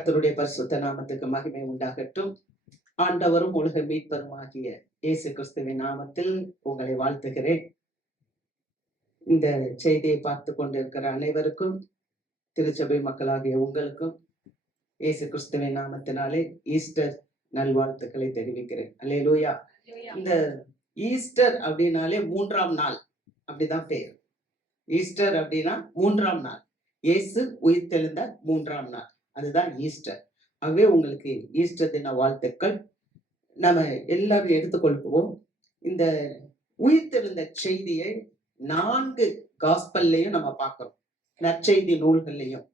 கர்த்தருடைய பரிசுத்த நாமத்துக்கு மகிமை உண்டாகட்டும். ஆண்டவரும் உலக மீட்பரும் ஆகிய இயேசு கிறிஸ்துவின் நாமத்தில் உங்களை வாழ்த்துகிறேன். இந்த செய்தியை பார்த்து கொண்டிருக்கிற அனைவருக்கும், திருச்சபை மக்களாகிய உங்களுக்கும் இயேசு கிறிஸ்துவின் நாமத்தினாலே ஈஸ்டர் நல்வாழ்த்துக்களை தெரிவிக்கிறேன். அல்லேலூயா. இந்த ஈஸ்டர் அப்படின்னாலே 3ஆம் நாள், அப்படிதான் பேர். ஈஸ்டர் அப்படின்னா 3ஆம் நாள், இயேசு உயிர்த்தெழுந்த 3ஆம் நாள், அதுதான் ஈஸ்டர். ஆகவே உங்களுக்கு ஈஸ்டர் தின வாழ்த்துக்கள். நம்ம எல்லாரும் எடுத்துக்கொள்வோம். இந்த உயிர்த்தெழுந்த செய்தியை 4 காஸ்பல்லையும் நம்ம பார்க்கிறோம், நற்செய்தி நூல்கள்லையும்.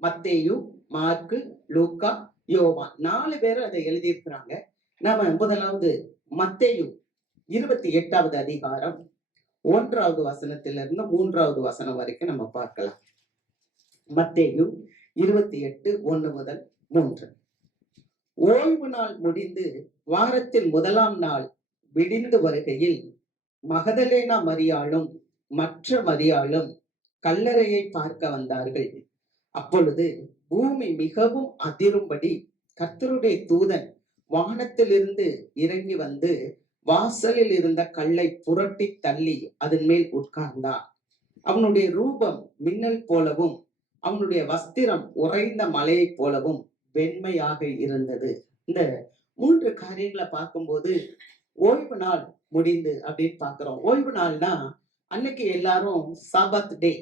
மத்தேயு, மார்க்கு, லூக்கா, யோவான் 4 பேரும் அதை எழுதியிருக்கிறாங்க. நாம முதலாவது மத்தேயு 28வது அதிகாரம் 1வது வசனத்திலிருந்து 3வது வசனம் வரைக்கும் நம்ம பார்க்கலாம். மத்தேயு 28:1 முதல் 3. ஓய்வு நாள் முடிந்து வாரத்தின் 1ஆம் நாள் விடிந்து வருகையில் மகதலேனா மரியாளும் மற்ற மரியாளும் கல்லறையை பார்க்க வந்தார்கள். அப்பொழுது பூமி மிகவும் அதிரும்படி கர்த்தருடைய தூதன் வானத்திலிருந்து இறங்கி வந்து வாசலில் இருந்த கல்லை புரட்டி தள்ளி அதன் மேல் உட்கார்ந்தார். அவனுடைய ரூபம் மின்னல் போலவும் அவனுடைய வஸ்திரம் உறைந்த மலையை போலவும் வெண்மையாக இருந்தது. இந்த 3 காரியங்களை பார்க்கும்போது ஓய்வு நாள் முடிந்து அப்படின்னு பாக்குறோம். ஓய்வு நாள்னா அன்னைக்கு எல்லாரும் சபத் டே,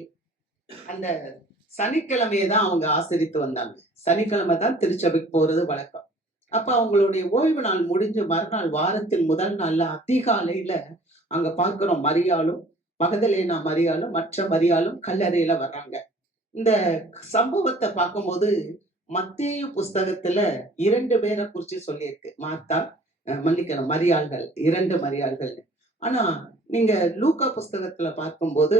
அந்த சனிக்கிழமையை தான் அவங்க ஆசரித்து வந்தாங்க. சனிக்கிழமை தான் திருச்சபைக்கு போறது வழக்கம். அப்ப அவங்களுடைய ஓய்வு நாள் முடிஞ்சு மறுநாள் வாரத்தின் முதல் நாள்ல அதிகாலையில அங்க பார்க்கிறோம், மரியாளும் மகதலேனா மரியாளும் மற்ற மரியாளும் கல்லறையில வர்றாங்க. இந்த சம்பவத்தை பார்க்கும்போது மத்தேயு புஸ்தகத்துல 2 பேரை குறிச்சு சொல்லியிருக்கு. மார்த்தா, மன்னிக்கணும், மரியாள்கள், 2 மரியாள்கள். ஆனா நீங்க லூக்கா புஸ்தகத்துல பார்க்கும்போது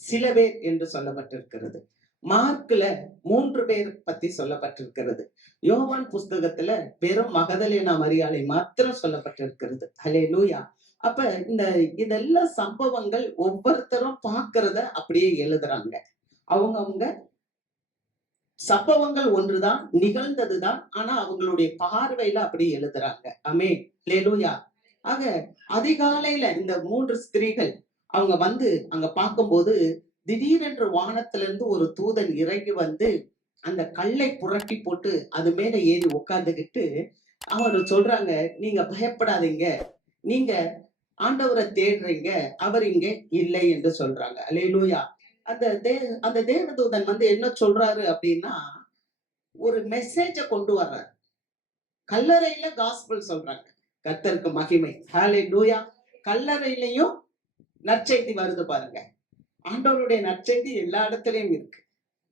சில பேர் என்று சொல்லப்பட்டிருக்கிறது. மார்க்ல 3 பேர் பத்தி சொல்லப்பட்டிருக்கிறது. யோவான் புஸ்தகத்துல வெறும் மகதலேனா மரியாளை மாத்திரம் சொல்லப்பட்டிருக்கிறது. ஹல்லேலூயா. அப்ப இதெல்லாம் சம்பவங்கள் ஒவ்வொருத்தரும் பார்க்கிறத அப்படியே எழுதுறாங்க. அவங்க சம்பவங்கள் ஒன்றுதான், நிகழ்ந்ததுதான், ஆனா அவங்களுடைய பார்வையில அப்படி எழுதுறாங்க. ஆமென், அல்லேலூயா. ஆக அதிகாலையில இந்த 3 ஸ்திரீகள் அவங்க வந்து அங்க பார்க்கும்போது திடீரென்று வானத்திலிருந்து ஒரு தூதன் இறங்கி வந்து அந்த கல்லை புரட்டி போட்டு அது மேல ஏறி உட்கார்ந்துகிட்டு அவர் சொல்றாங்க, நீங்க பயப்படாதீங்க, நீங்க ஆண்டவரை தேடுறீங்க, அவர் இங்க இல்லை என்று சொல்றாங்க. அல்லேலூயா. அந்த தேவதூதன் வந்து என்ன சொல்றாரு அப்படின்னா, ஒரு மெசேஜ கொண்டு வர்றாரு. கல்லறையில காஸ்பல் சொல்றாங்க. கர்த்தருக்கு மகிமை, ஹல்லேலூயா. கல்லறையிலையும் நற்செய்தி வருது பாருங்க. ஆண்டவருடைய நற்செய்தி எல்லா இடத்துலயும் இருக்கு.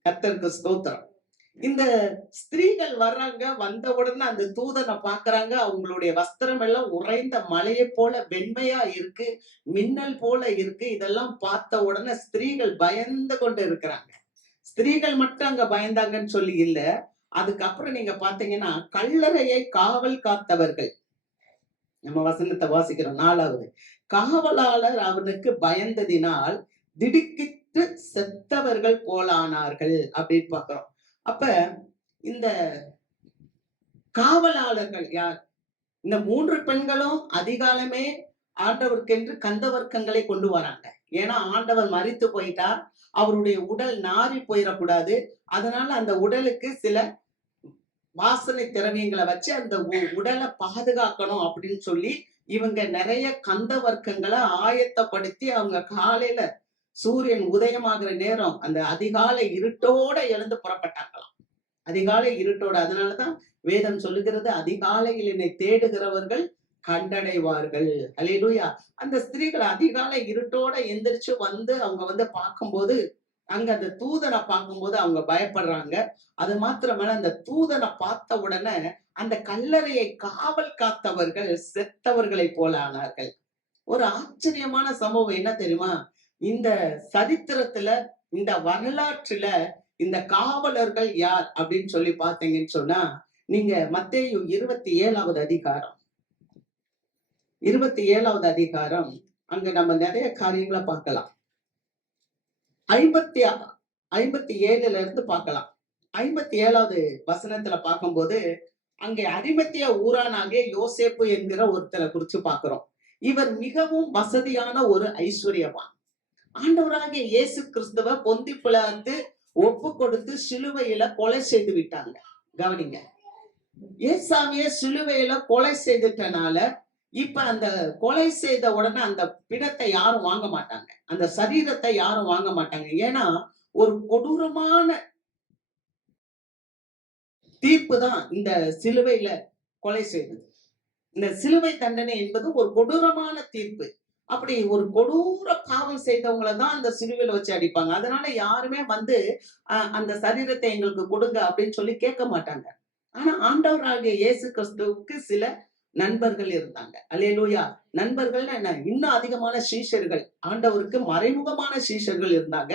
கர்த்தருக்கு ஸ்தோத்திரம். இந்த ஸ்திரீகள் வர்றாங்க, வந்த உடனே அந்த தூதனை பாக்குறாங்க. அவங்களுடைய வஸ்திரம் எல்லாம் உறைந்த மலையை போல வெண்மையா இருக்கு, மின்னல் போல இருக்கு. இதெல்லாம் பார்த்த உடனே ஸ்திரீகள் பயந்து கொண்டு இருக்கிறாங்க. ஸ்திரீகள் மட்டும் அங்க பயந்தாங்கன்னு சொல்லி இல்ல, அதுக்கப்புறம் நீங்க பாத்தீங்கன்னா கல்லறையை காவல் காத்தவர்கள், நம்ம வசனத்தை வாசிக்கிறோம் 4வது. காவலாளர் அவனுக்கு பயந்ததினால் திடுக்கிட்டு செத்தவர்கள் போலானார்கள் அப்படின்னு பாக்குறோம். அப்ப இந்த காவலாளர்கள் யார்? இந்த 3 பெண்களும் அதிகாலமே ஆண்டவருக்கென்று கந்தவர்க்கங்களை கொண்டு வராங்க. ஏன்னா ஆண்டவர் மரித்து போயிட்டா, அவருடைய உடல் நாறி போயிடக்கூடாது. அதனால அந்த உடலுக்கு சில வாசனை திரவியங்களை வச்சு அந்த உடலை பாதுகாக்கணும் அப்படின்னு சொல்லி இவங்க நிறைய கந்த வர்க்கங்களை ஆயத்தப்படுத்தி அவங்க காலையில சூரியன் உதயமாகிற நேரம் அந்த அதிகாலை இருட்டோட எழுந்து புறப்பட்டாங்களாம். அதிகாலை இருட்டோட. அதனாலதான் வேதம் சொல்லுகிறது, அதிகாலையில் என்னை தேடுகிறவர்கள் கண்டடைவார்கள். அல்லேலூயா. அந்த ஸ்திரீகள் அதிகாலை இருட்டோட எந்திரிச்சு வந்து அவங்க வந்து பார்க்கும்போது, அங்க அந்த தூதனை பார்க்கும்போது அவங்க பயப்படுறாங்க. அது மாத்திரமல்ல, அந்த தூதனை பார்த்த உடனே அந்த கல்லறையை காவல் காத்தவர்கள் செத்தவர்களை போல ஆனார்கள். ஒரு ஆச்சரியமான சம்பவம் என்ன தெரியுமா? இந்த சரித்திரத்துல, இந்த வரலாற்றுல இந்த காவலர்கள் யார் அப்படின்னு சொல்லி பார்த்தீங்கன்னு சொன்னா, நீங்க மத்தேயு 27வது அதிகாரம் 27வது அதிகாரம் அங்க நம்ம நிறைய காரியங்களை பார்க்கலாம். 57ல இருந்து பார்க்கலாம். 57வது வசனத்துல பார்க்கும்போது, அங்கே அரிமத்திய ஊரானாகிய யோசேப்பு என்கிற ஒருத்தரை குறிச்சு பார்க்கிறோம். இவர் மிகவும் வசதியான ஒரு ஐஸ்வர்யவான். ஆண்டவராகிய இயேசு கிறிஸ்துவ பொந்தி பிலாத்து ஒப்பு கொடுத்து சிலுவையில கொலை செய்து விட்டாங்க. கவனிங்க, ஏசாமிய சிலுவையில கொலை செய்துட்டனால இப்ப அந்த கொலை செய்த உடனே அந்த பிணத்தை யாரும் வாங்க மாட்டாங்க, அந்த சரீரத்தை யாரும் வாங்க மாட்டாங்க. ஏன்னா ஒரு கொடூரமான தீர்ப்பு தான் இந்த சிலுவையில கொலை செய்தது. இந்த சிலுவை தண்டனை என்பது ஒரு கொடூரமான தீர்ப்பு. அப்படி ஒரு கொடூர பாவம் செய்தவங்களை தான் அந்த சிலுவையில வச்சு அடிப்பாங்க. அதனால யாருமே வந்து அந்த சரீரத்தை எங்களுக்கு கொடுங்க அப்படின்னு சொல்லி கேட்க மாட்டாங்க. ஆனா ஆண்டவராகிய இயேசு கிறிஸ்துவுக்கு சில நண்பர்கள் இருந்தாங்க. அல்லேலூயா. நண்பர்கள் என்ன, இன்னும் அதிகமான சீஷர்கள், ஆண்டவருக்கு மறைமுகமான சீஷர்கள் இருந்தாங்க.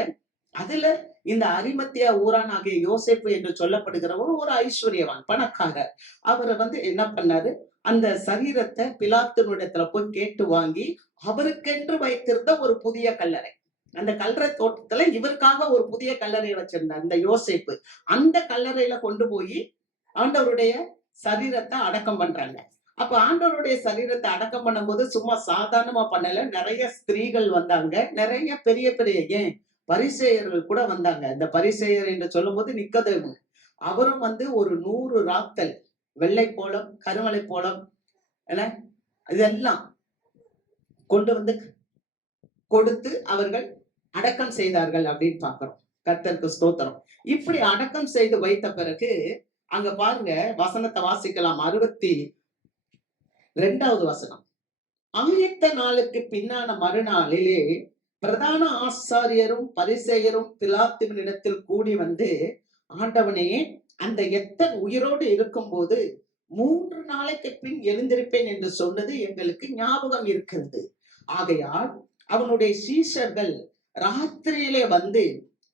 அதுல இந்த அரிமத்தியா ஊரானாகிய யோசேப்பு என்று சொல்லப்படுகிறவர் ஒரு ஐஸ்வர்யவான், பணக்காரர். அவரை வந்து என்ன பண்ணாரு, அந்த சரீரத்தை பிலாத்தினிடத்துல போய் கேட்டு வாங்கி அவருக்கென்று வைத்திருந்த ஒரு புதிய கல்லறை, அந்த கல்லறை தோட்டத்துல இவருக்காக ஒரு புதிய கல்லறை வச்சிருந்தார் இந்த யோசேப்பு. அந்த கல்லறையில கொண்டு போய் ஆண்டவருடைய சரீரத்தை அடக்கம் பண்றாங்க. அப்ப ஆண்டவருடைய சரீரத்தை அடக்கம் பண்ணும்போது சும்மா சாதாரணமா பண்ணல, நிறைய ஸ்திரீகள் வந்தாங்க, நிறைய பெரிய பெரிய ஏன் பரிசேயர்கள் கூட வந்தாங்க. இந்த பரிசேயர் என்று சொல்லும் போது நிக்கதேமு, அவரும் வந்து ஒரு 100 ராத்தல் வெள்ளை போலம் கருமலை போலம் இதெல்லாம் கொண்டு வந்து கொடுத்து அவர்கள் அடக்கம் செய்தார்கள் அப்படின்னு பாக்குறோம். கர்த்தருக்கு ஸ்தோத்திரம். இப்படி அடக்கம் செய்து வைத்த பிறகு அங்க பாருங்க, வசனத்தை வாசிக்கலாம். 62வது வசனம். ஆயத்த நாளுக்கு பின்னான மறுநாளிலே பிரதான ஆசாரியரும் பரிசேயரும் பிலாத்துவினிடத்தில் கூடி வந்து, ஆண்டவனே, அந்த எத்தன் உயிரோடு இருக்கும் போது 3 நாளைக்கு பின் எழுந்திருப்பேன் என்று சொன்னது எங்களுக்கு ஞாபகம் இருக்கிறது. ஆகையால் அவனுடைய சீஷர்கள் ராத்திரியிலே வந்து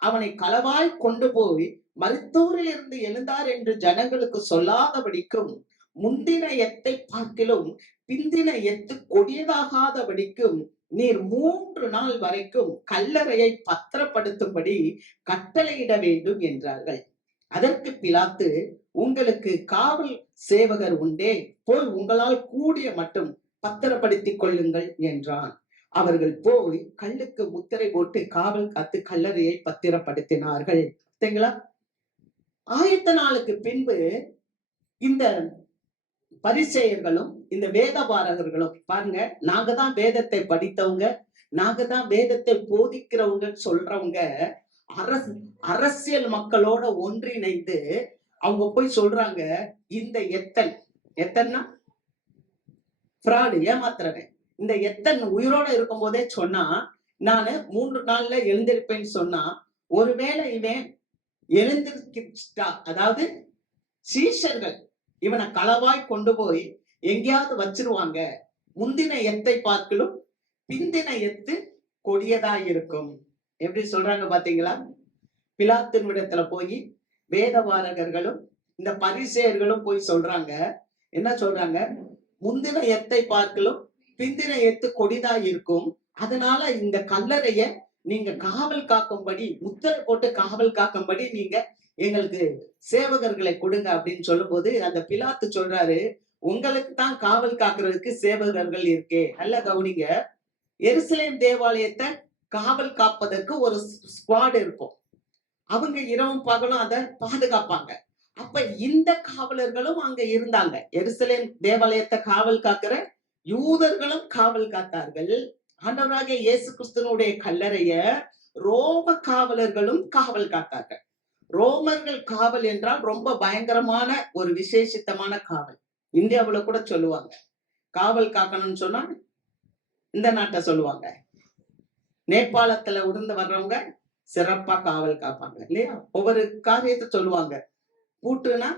அவனை களவாய் கொண்டு போய் மருத்தூரில் இருந்து எழுந்தார் என்று ஜனங்களுக்கு சொல்லாதபடிக்கும், முந்தின எத்தை பார்க்கிலும் பிந்தின எத்து கொடியதாகாதபடிக்கும் நீர் 3 நாள் வரைக்கும் கல்லறையை பத்திரப்படுத்தும்படி கட்டளையிட வேண்டும் என்றார்கள். அதற்கு பிலாத்து, உங்களுக்கு காவல் சேவகர் உண்டே, போய் உங்களால் கூடிய மட்டும் பத்திரப்படுத்திக் கொள்ளுங்கள் என்றான். அவர்கள் போய் கல்லுக்கு முத்திரை போட்டு காவல் காத்து கல்லறையை பத்திரப்படுத்தினார்கள். சரிங்களா? ஆயத்த நாளுக்கு பின்பு இந்த பரிசேயர்களும் இந்த வேதபாரகர்களும், பாருங்க, நாங்க தான் வேதத்தை படித்தவங்க, நாங்க தான் வேதத்தை போதிக்கிறவங்க சொல்றவங்க, அரசியல் மக்களோட ஒன்றிணைந்து அவங்க போய் சொல்றாங்க, இந்த எத்தன்னா ஃப்ராடு, ஏமாத்துறவன், இந்த எத்தன் உயிரோட இருக்கும் போதே சொன்னா நானு 3 நாள்ல எழுந்திருப்பேன்னு சொன்னா, ஒருவேளை இவன் எழுந்திருக்கா, அதாவது சீஷர்கள் இவனை களவாய் கொண்டு போய் எங்கேயாவது வச்சிருவாங்க, முந்தின எத்தை பார்க்கலும் பிந்தின எத்து கொடியதாய் இருக்கும். எப்படி சொல்றாங்க பாத்தீங்களா? பிலாத்தின் இடத்துல போய் வேதபாரகர்களும் இந்த பரிசேயர்களும் போய் சொல்றாங்க. என்ன சொல்றாங்க? முந்தின எத்தை பார்க்கலும் பிந்தின எத்து கொடிதாய் இருக்கும், அதனால இந்த கல்லறைய நீங்க காவல் காக்கும்படி, முத்திரை போட்டு காவல் காக்கும்படி நீங்க எங்களுக்கு சேவகர்களை கொடுங்க அப்படின்னு சொல்லும் போது அந்த பிலாத்து சொல்றாரு, உங்களுக்கு தான் காவல் காக்குறதுக்கு சேவகர்கள் இருக்கே. நல்ல கவனிங்க, எருசலேம் தேவாலயத்தை காவல் காப்பதற்கு ஒரு ஸ்குவாட் இருக்கும், அவங்க இரவும் பகலும் அதை பாதுகாப்பாங்க. அப்ப இந்த காவலர்களும் அங்க இருந்தாங்க. எருசலேம் தேவாலயத்தை காவல் காக்கிற யூதர்களும் காவல் காத்தார்கள். ஆண்டவராகிய இயேசு கிறிஸ்துனுடைய கல்லறைய ரோம காவலர்களும் காவல் காத்தார்கள். ரோமர்கள் காவல் என்றால் ரொம்ப பயங்கரமான ஒரு விசேஷித்தமான காவல். இந்தியாவுல கூட சொல்லுவாங்க, காவல் காக்கணும்னு சொன்னா இந்த நாட்டை சொல்லுவாங்க. நேபாளத்துல இருந்து வர்றவங்க சிறப்பா காவல் காப்பாங்க இல்லையா? ஒவ்வொரு காரியத்தை சொல்லுவாங்க. பூட்டுனா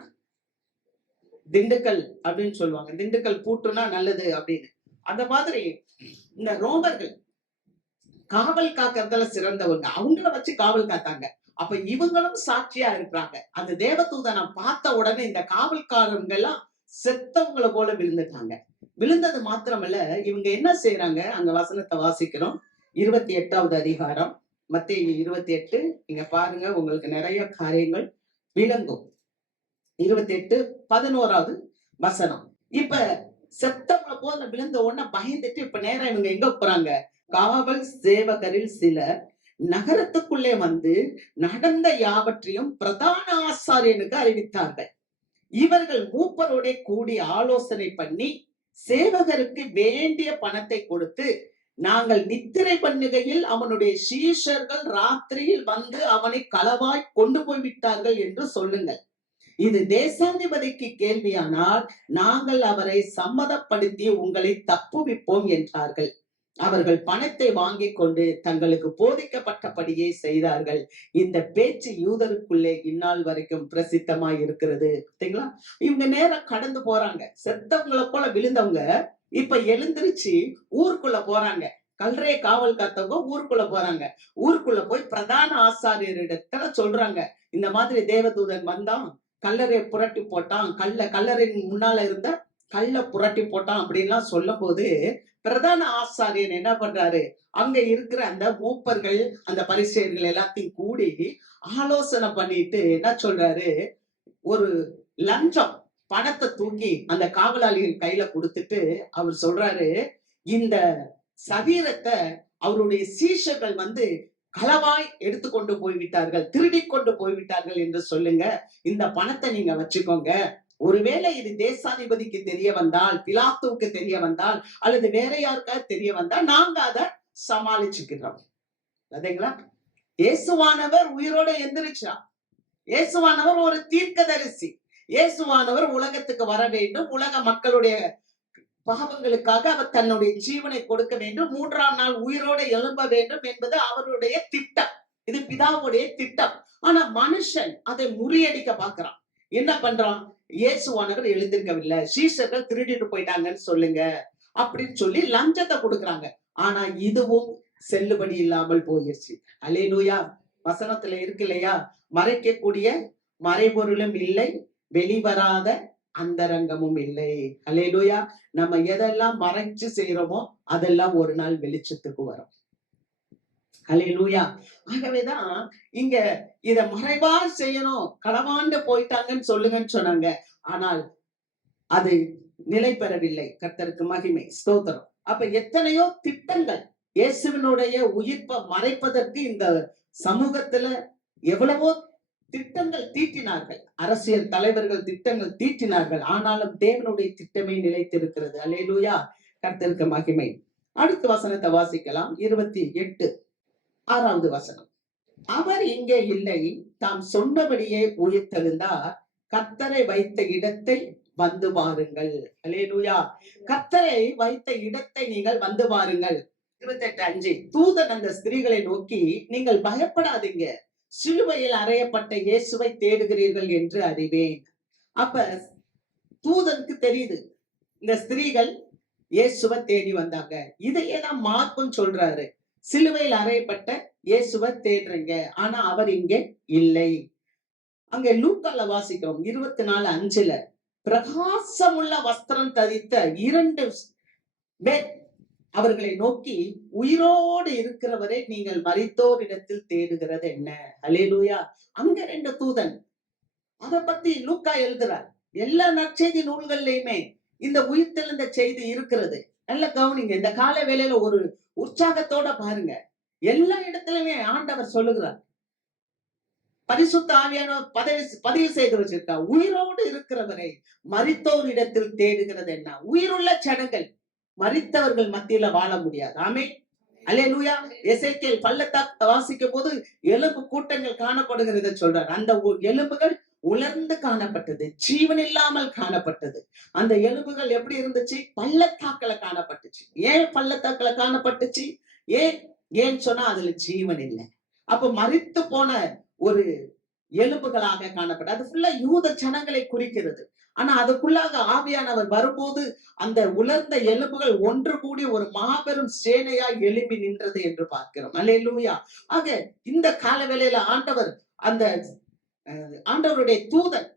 திண்டுக்கல் அப்படின்னு சொல்லுவாங்க, திண்டுக்கல் பூட்டுனா நல்லது அப்படின்னு. அந்த மாதிரி இந்த ரோமர்கள் காவல் காக்கிறதுல சிறந்தவங்க, அவங்கள வச்சு காவல் காத்தாங்க. அப்ப இவங்களும் சாட்சியா இருக்கிறாங்க. அந்த தேவதூதனை பார்த்த உடனே இந்த காவல்காரங்க எல்லாம் செத்தவங்களை போல விழுந்துட்டாங்க. விழுந்தது மாத்திரமல்ல, இவங்க என்ன செய்யறாங்க, அங்க வசனத்தை வாசிக்கிறோம். 28வது அதிகாரம் மத்தேயு 28. நீங்க பாருங்க, உங்களுக்கு நிறைய காரியங்கள் விளங்கும். 28:11 வசனம். இப்ப செத்தவங்கள போல விழுந்த உடனே பயந்துட்டு இப்ப நேரம் இவங்க எங்க போறாங்க? காவல் சேவகரில் சிலர் நகரத்துக்குள்ளே வந்து நடந்த யாவற்றையும் பிரதான ஆசாரியனுக்கு அறிவித்தார்கள். இவர்கள் மூப்பரோட கூடி ஆலோசனை பண்ணி சேவகருக்கு வேண்டிய பணத்தை கொடுத்து, நாங்கள் நித்திரை பண்ணுகையில் அவனுடைய சீஷர்கள் ராத்திரியில் வந்து அவனை களவாய் கொண்டு போய்விட்டார்கள் என்று சொல்லுங்கள். இது தேசாதிபதிக்கு கேள்வியானால் நாங்கள் அவரை சம்மதப்படுத்தி உங்களை தப்புவிப்போம் என்றார்கள். அவர்கள் பணத்தை வாங்கிக் கொண்டு தங்களுக்கு போதிக்கப்பட்டபடியே செய்தார்கள். இந்த பேச்சு யூதருக்குள்ளே இந்நாள் வரைக்கும் பிரசித்தமாய் இருக்கிறது. பார்த்தீங்களா? இவங்க நேரம் கடந்து போறாங்க. செத்தவங்களை போல விழுந்தவங்க இப்ப எழுந்திருச்சு ஊருக்குள்ள போறாங்க. கல்றைய காவல் காத்தவங்க ஊருக்குள்ள போறாங்க. ஊருக்குள்ள போய் பிரதான ஆசாரியரிடத்துல சொல்றாங்க, இந்த மாதிரி தேவதூதன் வந்தான், கல்லறை புரட்டி போட்டான், கல்லறையின் முன்னால இருந்த கல்ல புரட்டி போட்டான் அப்படின்லாம் சொல்லும் போது பிரதான ஆசாரியன் என்ன பண்றாரு? அங்க இருக்கிற அந்த மூப்பர்கள், அந்த பரிசேயர்கள் எல்லாத்தையும் கூடி ஆலோசனை பண்ணிட்டு என்ன சொல்றாரு? ஒரு லஞ்சம் பணத்தை தூக்கி அந்த காவலாளிகள் கையில கொடுத்துட்டு அவர் சொல்றாரு, இந்த சரீரத்தை அவருடைய சீஷர்கள் வந்து களவாய் எடுத்துக்கொண்டு போய்விட்டார்கள், திருடி கொண்டு போய்விட்டார்கள் என்று சொல்லுங்க. இந்த பணத்தை நீங்க வச்சுக்கோங்க. ஒருவேளை இது தேசாதிபதிக்கு தெரிய வந்தால், பிலாத்துவுக்கு தெரிய வந்தால், அல்லது வேற யாருக்காவது தெரிய வந்தால் நாங்க அதை சமாளிச்சுக்கிறோம். அதேங்களா? இயேசுவானவர் உயிரோட எந்திரிச்சா. இயேசுவானவர் ஒரு தீர்க்கதரிசி. இயேசுவானவர் உலகத்துக்கு வர வேண்டும், உலக மக்களுடைய பாவங்களுக்காக அவர் தன்னுடைய ஜீவனை கொடுக்க வேண்டும், 3ஆம் நாள் உயிரோட எழும்ப வேண்டும் என்பது அவருடைய திட்டம். இது பிதாவுடைய திட்டம். ஆனா மனுஷன் அதை முறியடிக்க பார்க்கிறான். என்ன பண்றான்? இயேசுவானவர் எழுந்திருக்கவில்லை, சீஷர்கள் திருடிட்டு போயிட்டாங்கன்னு சொல்லுங்க அப்படின்னு சொல்லி லஞ்சத்தை கொடுக்குறாங்க. ஆனா இதுவும் செல்லுபடி இல்லாமல் போயிருச்சு. அல்லேலூயா. வசனத்துல இருக்கு இல்லையா? மறைக்கக்கூடிய மறைபொருளும் இல்லை, வெளிவராத அந்தரங்கமும் இல்லை. அல்லேலூயா. நம்ம எதெல்லாம் மறைச்சு செய்யறோமோ அதெல்லாம் ஒரு நாள் வெளிச்சத்துக்கு வரும். அல்லேலூயா. ஆகவேதான் இங்க இத மறைவா செய்யணும், களவாண்டு போயிட்டாங்கன்னு சொல்லுங்கன்னு சொன்னாங்க. ஆனால் அது நிலை பெறவில்லை. கர்த்தருக்கு மகிமை, ஸ்தோத்திரம். அப்ப எத்தனையோ திட்டங்கள் இயேசுவினுடைய உயிர்ப்பை மறைப்பதற்கு இந்த சமூகத்துல எவ்வளவோ திட்டங்கள் தீட்டினார்கள். அரசியல் தலைவர்கள் திட்டங்கள் தீட்டினார்கள். ஆனாலும் தேவனுடைய திட்டமே நிலைத்திருக்கிறது. அல்லேலூயா. கர்த்தருக்கு மகிமை. அடுத்த வசனத்தை வாசிக்கலாம். 28:6 வசனம். அவர் இங்கே இல்லை, தாம் சொன்னபடியே உயிர்த்தெழுந்தார். கர்த்தரை வைத்த இடத்தை வந்து பாருங்கள். அல்லேலூயா. கர்த்தரை வைத்த இடத்தை நீங்கள் வந்து பாருங்கள். 28:5. தூதன் அந்த ஸ்திரீகளை நோக்கி, நீங்கள் பயப்படாதீங்க, சிலுவையில் அறையப்பட்ட இயேசுவை தேடுகிறீர்கள் என்று அறிவேன். அப்ப தூதனுக்கு தெரியுது, இந்த ஸ்திரீகள் இயேசுவை தேடி வந்தாங்க. இதையேதான் மார்க்கும் சொல்றாரு. சிலுவையில் அறையப்பட்ட இயேசுவை தேடுறீங்க, ஆனா அவர் இங்கே இல்லை. அங்க லூக்கால வாசிக்கிறோம் 24:5. பிரகாசமுள்ள வஸ்திரம் தரித்த 2 பேர் அவர்களை நோக்கி, உயிரோடு இருக்கிறவரை நீங்கள் மரித்தோர் இடத்தில் தேடுகிறது என்ன? அல்லேலூயா. அங்க 2 தூதன். அத பத்தி லூக்கா எழுதுறார். எல்லா நற்செய்தி நூல்கள்லயுமே இந்த உயிர்த்தெழுந்த செய்தி இருக்கிறது. நல்ல கவனிங்க. இந்த கால வேளையில ஒரு உற்சாகத்தோட பாருங்க. எல்லா இடத்துலயுமே ஆண்டவர் சொல்லுகிறார். பரிசுத்த ஆவியானவர் பதிவு செய்து வச்சிருக்கா. உயிரோடு இருக்கிறவரை மரித்தோர் இடத்தில் தேடுகிறது என்ன? உயிருள்ள ஜனங்கள் மரித்தவர்கள் மத்தியில வாழ முடியாது. ஆமென். அல்லேலூயா. எசேக்கியேல் பள்ளத்தாக்கு வாசிக்கும் போது எலும்பு கூட்டங்கள் காணப்படுகிறத சொல்றார். அந்த எலும்புகள் உலர்ந்து காணப்பட்டது, ஜீவன் இல்லாமல் காணப்பட்டது. அந்த எலும்புகள் எப்படி இருந்துச்சு? பள்ளத்தாக்குல காணப்பட்டுச்சு. ஏன் பள்ளத்தாக்குல காணப்பட்டுச்சு? ஏன் சொன்னா அதுல ஜீவன் இல்லை. அப்ப மரித்து போன ஒரு எலும்புகளாக காணப்பட்ட, அது ஃபுல்லா யூத ஜனங்களை குறிக்கிறது. ஆனா அதுக்குள்ளாக ஆவியானவர் வரும்போது அந்த உலர்ந்த எலும்புகள் ஒன்று கூடி ஒரு மாபெரும் சேனையாய் எழும்பி நின்றது என்று பார்க்கிறோம். அல்லேலூயா. ஆக இந்த கால வேளையில ஆண்டவருடைய தூதன்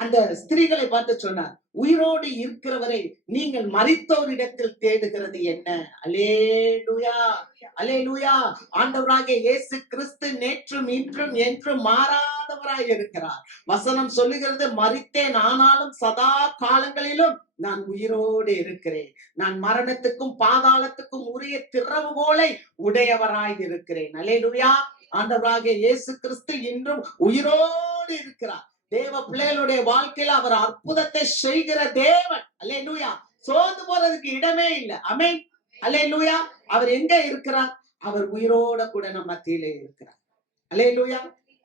அந்த ஸ்திரீகளை பார்த்து சொன்னார், உயிரோடு இருக்கிறவரை நீங்கள் மரித்தோரிடத்தில் தேடுகிறது என்ன? அல்லேலூயா. அல்லேலூயா. ஆண்டவராகிய இயேசு கிறிஸ்து நேற்றும் இன்றும் என்றும் மாறாத மாறாதவராய் இருக்கிறார். வசனம் சொல்லுகிறது, மரித்தேன் ஆனாலும் சதா காலங்களிலும் நான் உயிரோடு இருக்கிறேன். நான் மரணத்துக்கும் பாதாளத்துக்கும் உரிய திறவுகோலை உடையவராய் இருக்கிறேன். அல்லேலூயா. ஆண்டவராகிய இயேசு கிறிஸ்து இன்றும் உயிரோடு இருக்கிறார். தேவ பிள்ளைகளுடைய வாழ்க்கையில அவர் அற்புதத்தை செய்கிற தேவன். அல்லேலூயா. சோர்ந்து போறதுக்கு இடமே இல்லை. ஆமென். அல்லேலூயா. அவர் எங்க இருக்கிறார்? அவர் உயிரோட கூட நம்ம மத்தியிலே இருக்கிறார். அல்லேலூயா.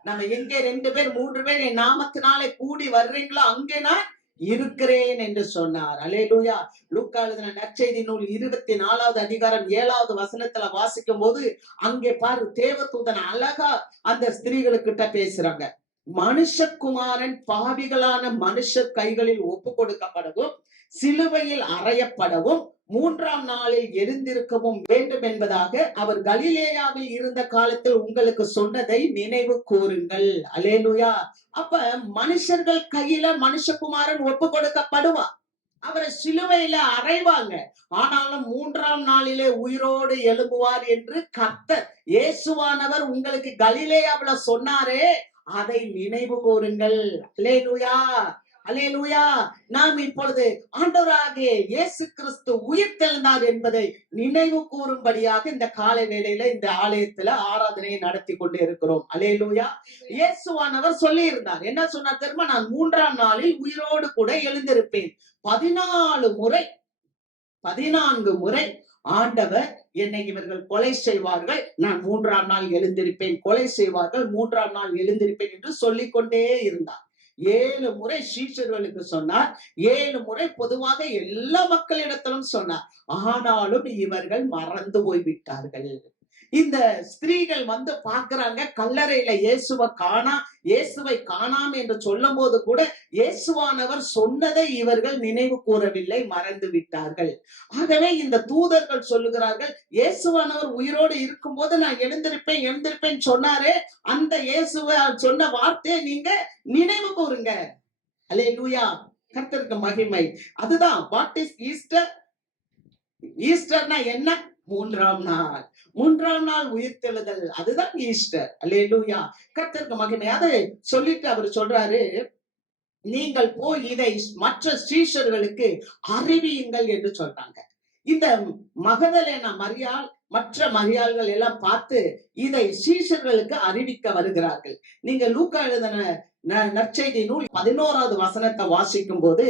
நம்ம எங்கே 2 பேர் 3 பேர் என் நாமத்தினாலே கூடி வர்றீங்களோ அங்கே நான் இருக்கிறேன் என்று சொன்னார். அல்லேலூயா. லூக்கா எழுதின நற்செய்தி நூல் 24வது அதிகாரம் 7வது வசனத்துல வாசிக்கும் போது அங்கே பாரு, தேவதூதன் அழகா அந்த ஸ்திரீகளுக்கிட்ட பேசுறாங்க. மனுஷகுமாரன் பாவிகளான மனுஷர் கைகளில் ஒப்பு கொடுக்கப்படவும் சிலுவையில் அறையப்படவும் 3ஆம் நாளில் எழுந்திருக்கவும் வேண்டும் என்பதாக அவர் கலிலேயாவில் இருந்த காலத்தில் உங்களுக்கு சொன்னதை நினைவு கூறுங்கள். அல்லேலூயா. அப்ப மனுஷர்கள் கையில மனுஷகுமாரன் ஒப்பு கொடுக்கப்படுவார். அவரை சிலுவையில அறைவாங்க. ஆனாலும் 3ஆம் நாளிலே உயிரோடு எழும்புவார் என்று கர்த்தர் இயேசுவானவர் உங்களுக்கு கலிலேயாவுல சொன்னாரே, அதை நினைவு கூறுங்கள். அல்லேலூயா. அல்லேலூயா. நாம் இப்பொழுது ஆண்டவராகிய இயேசு கிறிஸ்து உயிர்த்தெழுந்தார் என்பதை நினைவு கூறும்படியாக இந்த காலை வேளையில இந்த ஆலயத்துல ஆராதனையை நடத்தி கொண்டு இருக்கிறோம். அல்லேலூயா. இயேசுவானவர் சொல்லி இருந்தார். என்ன சொன்னார் தெரியுமா? நான் 3ஆம் நாளில் உயிரோடு கூட எழுந்திருப்பேன். 14 முறை ஆண்டவர், என்னை இவர்கள் கொலை செய்வார்கள், நான் 3ஆம் நாள் எழுந்திருப்பேன், கொலை செய்வார்கள், 3ஆம் நாள் எழுந்திருப்பேன் என்று சொல்லிக்கொண்டே இருந்தார். 7 முறை சீஷர்களுக்கு சொன்னார். 7 முறை பொதுவாக எல்லா மக்களிடத்திலும் சொன்னார். ஆனாலும் இவர்கள் மறந்து போய்விட்டார்கள். இந்த ஸ்திரீகள் வந்து பாக்குறாங்க, கல்லறையில இயேசுவை காணாம என்று சொல்லும் போது கூட இயேசுவானவர் சொன்னதை இவர்கள் நினைவு கூறவில்லை, மறந்து விட்டார்கள். ஆகவே இந்த தூதர்கள் சொல்லுகிறார்கள், இயேசுவானவர் உயிரோடு இருக்கும் போது நான் எழுந்திருப்பேன் சொன்னாரே, அந்த இயேசுவ சொன்ன வார்த்தையை நீங்க நினைவு கூறுங்க. அல்லேலூயா. கர்த்தருக்கு மகிமை. அதுதான் வாட் இஸ் ஈஸ்டர். ஈஸ்டர்னா என்ன? 3ஆம் நாள். 3ஆம் நாள் உயிர்த்தெழுதல், அதுதான் ஈஸ்டர். அல்லேலூயா. கர்த்தருக்கு மகிமை. அதை சொல்லிட்டு அவர் சொல்றாரு, நீங்கள் போய் இதை மற்ற சீஷர்களுக்கு அறிவியுங்கள் என்று சொல்றாங்க. இந்த மகதலேனா மரியாள் மற்ற மரியாள்கள் எல்லாம் பார்த்து இதை சீஷர்களுக்கு அறிவிக்க வருகிறார்கள். நீங்க லூக்கா எழுதின நற்செய்தி நூல் 11வது வசனத்தை வாசிக்கும் போது,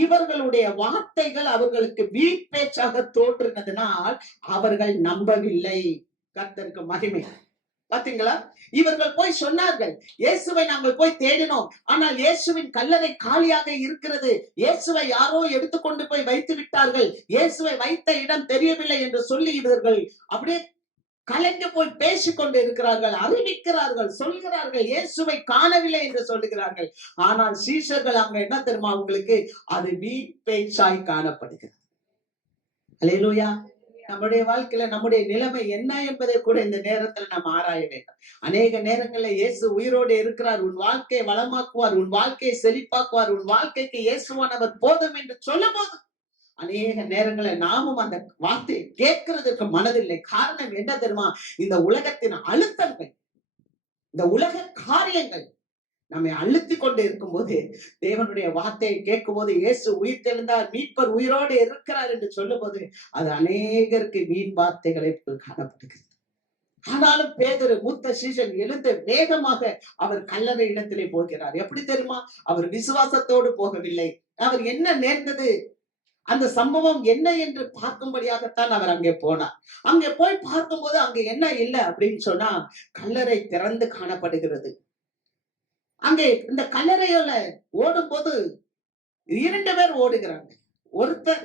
இவர்களுடைய வார்த்தைகள் அவர்களுக்கு வீண் பேச்சாக தோன்றினதனால் அவர்கள் நம்பவில்லை. கர்த்தருக்கு மகிமை. பாத்தீங்களா? இவர்கள் போய் சொன்னார்கள், இயேசுவை நாங்கள் போய் தேடினோம், ஆனால் இயேசுவின் கல்லறை காலியாக இருக்கிறது, இயேசுவை யாரோ எடுத்துக்கொண்டு போய் வைத்து விட்டார்கள், இயேசுவை வைத்த இடம் தெரியவில்லை என்று சொல்லி இவர்கள் அப்படியே கலைந்து போய் பேசிக்கொண்டு இருக்கிறார்கள், அறிவிக்கிறார்கள், சொல்கிறார்கள், இயேசுவை காணவில்லை என்று சொல்லுகிறார்கள். ஆனால் சீஷர்கள் அங்க என்ன தெரியுமா அவங்களுக்கு? அது வீண் பேச்சாய் காணப்படுகிறது. அல்லேலூயா. நம்முடைய வாழ்க்கையில நம்முடைய நிலைமை என்ன என்பதை கூட இந்த நேரத்துல நம்ம ஆராய வேண்டும். அநேக நேரங்கள்ல இயேசு உயிரோடு இருக்கிறார், உன் வாழ்க்கையை வளமாக்குவார், உன் வாழ்க்கையை செழிப்பாக்குவார், உன் வாழ்க்கைக்கு இயேசுவானவர் போதும் என்று சொல்லும் போது அநேக நேரங்களை நாமும் அந்த வார்த்தையை கேட்கறதுக்கு மனதில்லை. காரணம் என்ன தெரியுமா? இந்த உலகத்தின் அழுத்தங்கள், இந்த உலக காரியங்கள் நம்மை அழுத்தி கொண்டு இருக்கும் போது தேவனுடைய வார்த்தையை கேட்கும் போது, இயேசு உயிர்த்தெழுந்தார், மீட்பர் உயிரோடு இருக்கிறார் என்று சொல்லும் போது அது அநேகருக்கு வீண் வார்த்தைகளை காணப்படுகிறது. ஆனாலும் பேதுரு மூத்த சீஷன் எழுந்து வேகமாக அவர் கல்லறை இடத்திலே போகிறார். எப்படி தெரியுமா? அவர் விசுவாசத்தோடு போகவில்லை. அவர் என்ன நேர்ந்தது, அந்த சம்பவம் என்ன என்று பார்க்கும்படியாகத்தான் அவர் அங்கே போனார். அங்கே போய் பார்க்கும்போது அங்க என்ன இல்லை அப்படின்னு சொன்னா, கல்லறை திறந்து காணப்படுகிறது. அங்கே இந்த கல்லறையில ஓடும் போது 2 பேர் ஓடுகிறாங்க. ஒருத்தர்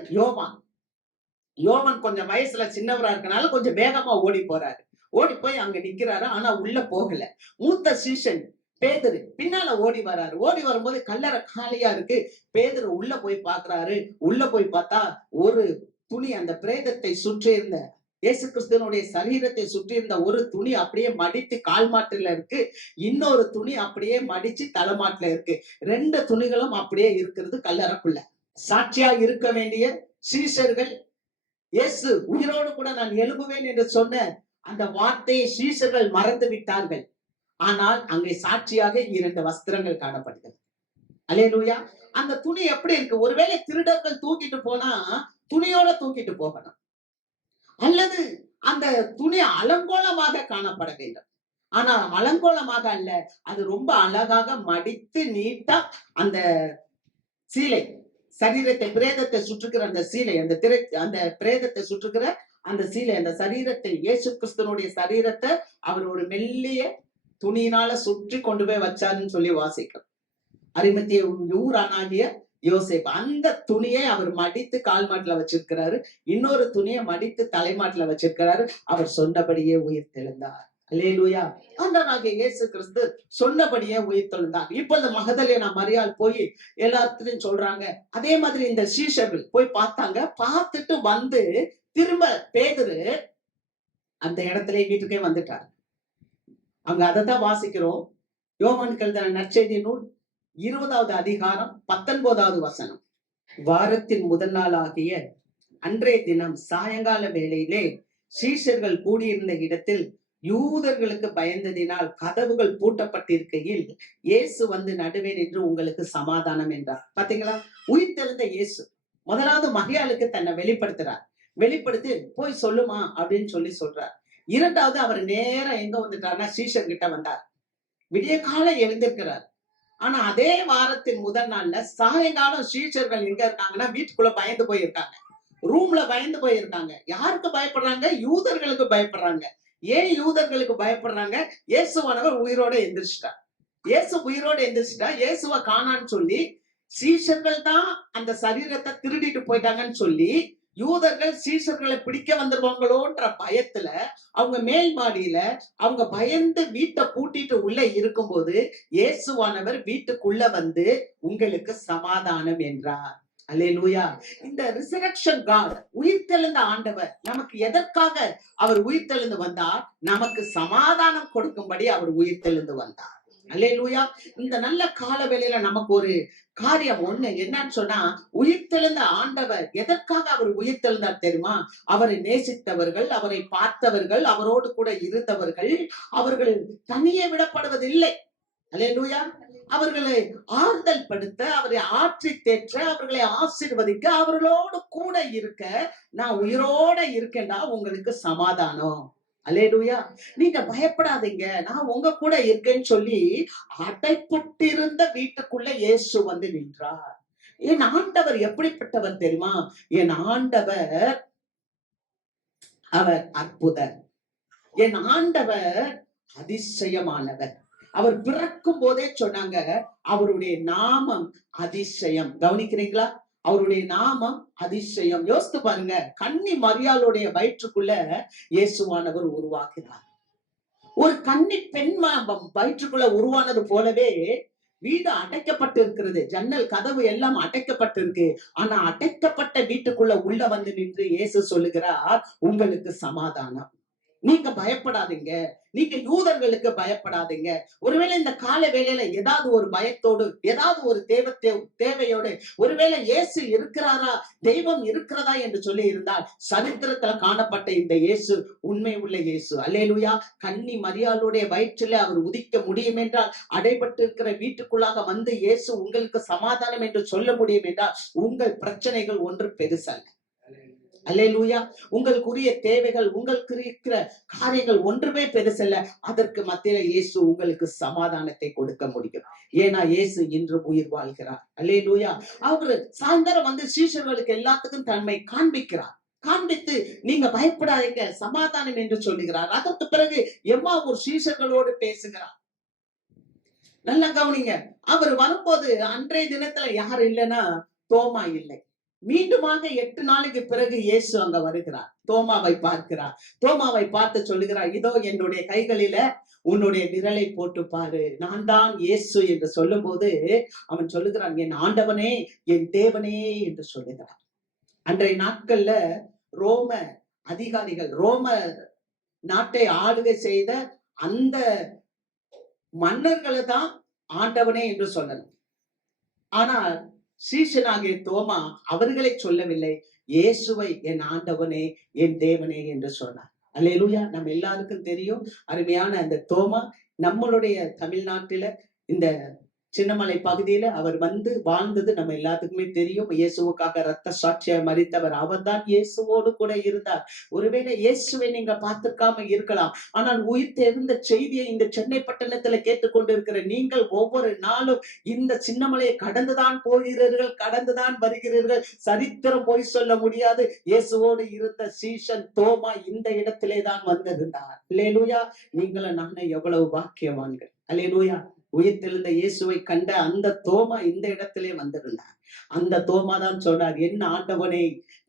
யோவான் கொஞ்சம் வயசுல சின்னவரா இருக்கனால கொஞ்சம் வேகமா ஓடி போறாரு. ஓடி போய் அங்க நிக்கிறாரு, ஆனா உள்ள போகல. மூத்த சீஷன் பேதுரு பின்னால ஓடி வராரு. ஓடி வரும்போது கல்லறை காலியா இருக்கு. பேதுரு உள்ள போய் பாக்குறாரு. உள்ள போய் பார்த்தா ஒரு துணி, அந்த பிரேதத்தை சுற்றி இருந்த இயேசு கிறிஸ்துவனுடைய சரீரத்தை சுற்றி இருந்த ஒரு துணி அப்படியே மடித்து கால் மாட்டுல இருக்கு, இன்னொரு துணி அப்படியே மடிச்சு தலைமாட்டுல இருக்கு. 2 துணிகளும் அப்படியே இருக்கிறது கல்லறைக்குள்ள. சாட்சியா இருக்க வேண்டிய சீஷர்கள், இயேசு உயிரோடு கூட நான் எழும்புவேன் என்று சொன்ன அந்த வார்த்தையை சீஷர்கள் மறந்து விட்டார்கள். ஆனால் அங்கே சாட்சியாக 2 வஸ்திரங்கள் காணப்படுகிறது. அல்லேலூயா. அந்த துணி எப்படி இருக்கு? ஒருவேளை திருடர்கள் தூக்கிட்டு போனா துணியோட தூக்கிட்டு போகணும், அல்லது அந்த துணி அலங்கோலமாக காணப்பட வேண்டும். ஆனா அலங்கோலமாக அல்ல, அது ரொம்ப அழகாக மடித்து நீட்டா அந்த சீலை, சரீரத்தை பிரேதத்தை சுற்றுகிற அந்த சீலை, அந்த பிரேதத்தை சுற்றுகிற அந்த சீலை, அந்த சரீரத்தை, இயேசு கிறிஸ்துனுடைய சரீரத்தை அவர் ஒரு மெல்லிய துணியினால சுற்றி கொண்டு போய் வச்சாருன்னு சொல்லி வாசிக்கிறோம். அரிமத்திய ஊரானாகிய யோசேப் அந்த துணியை அவர் மடித்து கால் மாட்டுல வச்சிருக்கிறாரு, இன்னொரு துணியை மடித்து தலைமாட்டுல வச்சிருக்கிறாரு. அவர் சொன்னபடியே உயிர் தெழுந்தார். அல்லேலூயா. ஆண்டவராகிய இயேசு கிறிஸ்து சொன்னபடியே உயிர் தெழுந்தார். இப்பொழுது மகதலேனா மரியாள் போய் எல்லாத்தையும் சொல்றாங்க. அதே மாதிரி இந்த சீஷர்கள் போய் பார்த்தாங்க. பார்த்துட்டு வந்து திரும்ப பேதுரு அந்த இடத்துல வீட்டுக்கே வந்துட்டார். அங்க அதைத்தான் வாசிக்கிறோம். யோவான் எழுதின நற்செய்தி நூல் 20வது அதிகாரம் 19வது வசனம். வாரத்தின் முதல் நாள் ஆகிய அன்றைய தினம் சாயங்கால வேளையிலே சீஷர்கள் கூடியிருந்த இடத்தில் யூதர்களுக்கு பயந்ததினால் கதவுகள் பூட்டப்பட்டிருக்கையில் இயேசு வந்து நடுவே நின்று உங்களுக்கு சமாதானம் என்றார். பாத்தீங்களா? உயிர் தெழுந்த இயேசு முதலாவது மரியாளுக்கு தன்னை வெளிப்படுத்துறார். வெளிப்படுத்தி போய் சொல்லுமா அப்படின்னு சொல்லி சொல்றார். இரண்டாவது அவர் நேரா எங்க வந்துட்டார்னா சீஷர் கிட்ட வந்தார். விடிய காலை எழுந்திருக்கிறார். ஆனா அதே வாரத்தின் முதல் நாள்ல சாயங்காலம் சீஷர்கள் எங்க இருக்காங்கன்னா வீட்டுக்குள்ள பயந்து போயிருக்காங்க, ரூம்ல பயந்து போயிருக்காங்க. யாருக்கு பயப்படுறாங்க? யூதர்களுக்கு பயப்படுறாங்க. ஏன் யூதர்களுக்கு பயப்படுறாங்க? இயேசுவானவர் உயிரோட எந்திரிச்சிட்டார். இயேசு உயிரோட எந்திரிச்சிட்டா, இயேசுவை காணான்னு சொல்லி சீஷர்கள் தான் அந்த சரீரத்தை திருடிட்டு போயிட்டாங்கன்னு சொல்லி யூதர்கள் சீஷர்களை பிடிக்க வந்துருவாங்களோன்ற பயத்துல அவங்க மேல் மாடியில அவங்க பயந்து வீட்டை பூட்டிட்டு உள்ள இருக்கும்போது இயேசுவானவர் வீட்டுக்குள்ள வந்து உங்களுக்கு சமாதானம் என்றார். அல்லேலூயா. இந்த ரிசரக்ஷன் காட், உயிர்த்தெழுந்த ஆண்டவர் நமக்கு எதற்காக அவர் உயிர்த்தெழுந்து வந்தார்? நமக்கு சமாதானம் கொடுக்கும்படி அவர் உயிர்த்தெழுந்து வந்தார். அல்லேலூயா. இந்த நல்ல கால வேளையில நமக்கு ஒரு காரியம் ஒண்ணு என்னன்னு சொன்னா, உயிர்த்தெழுந்த ஆண்டவர் எதற்காக அவர் உயிர்த்தெழுந்தார் தெரியுமா? அவரை நேசித்தவர்கள், அவரை பார்த்தவர்கள், அவரோடு கூட இருந்தவர்கள் அவர்கள் தனியே விடப்படுவதில்லை. அல்லேலூயா. அவர்களை ஆறுதல் படுத்த, அவரை ஆற்றி தேற்ற, அவர்களை ஆசீர்வதிக்க, அவர்களோடு கூட இருக்க, நான் உயிரோட இருக்கேன்டா உங்களுக்கு சமாதானம். அல்லேலூயா. நீங்க பயப்படாதீங்க, நான் உங்க கூட இருக்கேன்னு சொல்லி அடைப்பட்டிருந்த வீட்டுக்குள்ள இயேசு வந்து நின்றார். என் ஆண்டவர் எப்படிப்பட்டவர் தெரியுமா? என் ஆண்டவர் அவர் அற்புதர். என் ஆண்டவர் அதிசயமானவர். அவர் பிறக்கும் போதே சொன்னாங்க அவருடைய நாமம் அதிசயம். கவனிக்கிறீங்களா? அவருடைய நாமம் அதிசயம். யோசித்து பாருங்க, கன்னி மரியாளுடைய வயிற்றுக்குள்ள இயேசுவானவர் உருவாகிறார். ஒரு கன்னி பெண் வயிற்றுக்குள்ள உருவானது போலவே வீடு அடைக்கப்பட்டு இருக்கிறது, ஜன்னல் கதவு எல்லாம் அடைக்கப்பட்டிருக்கு. ஆனா அடைக்கப்பட்ட வீட்டுக்குள்ள உள்ள வந்து நின்று இயேசு சொல்லுகிறார் உங்களுக்கு சமாதானம். நீங்க பயப்படாதீங்க, நீங்க யூதர்களுக்கு பயப்படாதீங்க. ஒருவேளை இந்த கால வேளையில ஏதாவது ஒரு பயத்தோடு, ஏதாவது ஒரு தேவையோடு, ஒருவேளை இயேசு இருக்கிறாரா, தெய்வம் இருக்கிறதா என்று சொல்லி இருந்தால், சரித்திரத்துல காணப்பட்ட இந்த இயேசு உண்மை உள்ள இயேசு. அல்லேலூயா. கன்னி மரியாளுடைய வயிற்றில அவர் உதிக்க முடியும் என்றால், அடைபட்டு இருக்கிற வீட்டுக்குள்ளாக வந்து இயேசு உங்களுக்கு சமாதானம் என்று சொல்ல முடியும் என்றால், உங்கள் பிரச்சனைகள் ஒன்று பெருசல்ல. அல்லேலூயா. உங்களுக்குரிய தேவைகள், உங்களுக்கு இருக்கிற காரியங்கள் ஒன்றுமே பெருசல்ல. அதற்கு மத்தியில இயேசு உங்களுக்கு சமாதானத்தை கொடுக்க முடியும். ஏன்னா இயேசு இன்று உயிர் வாழ்கிறார். அல்லேலூயா. அவரு சாயந்தரம் வந்து சீஷர்களுக்கு எல்லாத்துக்கும் தன்மை காண்பிக்கிறார். காண்பித்து நீங்க பயப்படாதீங்க, சமாதானம் என்று சொல்லுகிறார். அதற்கு பிறகு ஒரு சீஷர்களோடு பேசுகிறார். நல்லா கவனிங்க. அவர் வரும்போது அன்றைய தினத்துல யார் இல்லைன்னா தோமா இல்லை. மீண்டுமாக 8 நாளைக்கு பிறகு இயேசு அங்க வருகிறார். தோமாவை பார்க்கிறார். தோமாவை பார்த்து சொல்லுகிறார், இதோ என்னுடைய கைகளில உன்னுடைய விரலை போட்டு பாரு, நான் தான் இயேசு என்று சொல்லும் போது அவன் சொல்லுகிறான், என் ஆண்டவனே, என் தேவனே என்று சொல்லுகிறான். அன்றைய நாட்கள்ல ரோம அதிகாரிகள், ரோம நாட்டை ஆளுகை செய்த அந்த மன்னர்களை தான் ஆண்டவனே என்று சொல்லணும். ஆனால் சீஷனாகிய தோமா அவர்களை சொல்லவில்லை, இயேசுவை என் ஆண்டவனே, என் தேவனே என்று சொன்னார். அல்லேலூயா. நம்ம எல்லாருக்கும் தெரியும் அருமையான அந்த தோமா நம்மளுடைய தமிழ்நாட்டில இந்த சின்னமலை பகுதியில அவர் வந்து வாழ்ந்தது நம்ம எல்லாத்துக்குமே தெரியும். இயேசுவுக்காக ரத்த சாட்சியாய் மரித்தவர். அவர்தான் இயேசுவோடு கூட இருந்தார். ஒருவேளை இயேசுவை நீங்க பார்த்திருக்காம இருக்கலாம். ஆனால் உயிர் தெழுந்த செய்தியை இந்த சென்னை பட்டணத்துல கேட்டுக்கொண்டிருக்கிற நீங்கள் ஒவ்வொரு நாளும் இந்த சின்னமலையை கடந்துதான் போகிறீர்கள், கடந்துதான் வருகிறீர்கள். சரித்திரம் போய் சொல்ல முடியாது. இயேசுவோடு இருந்த சீஷன் தோமா இந்த இடத்திலே தான் வந்திருந்தார். அல்லேலூயா. நீங்களும் நானும் எவ்வளவு பாக்கியவான்கள். அல்லேலூயா. உயிர்த்தெழுந்த இயேசுவை கண்ட அந்த தோமா இந்த இடத்திலே வந்திருந்தார். அந்த தோமா தான் சொன்னார், என் ஆண்டவனே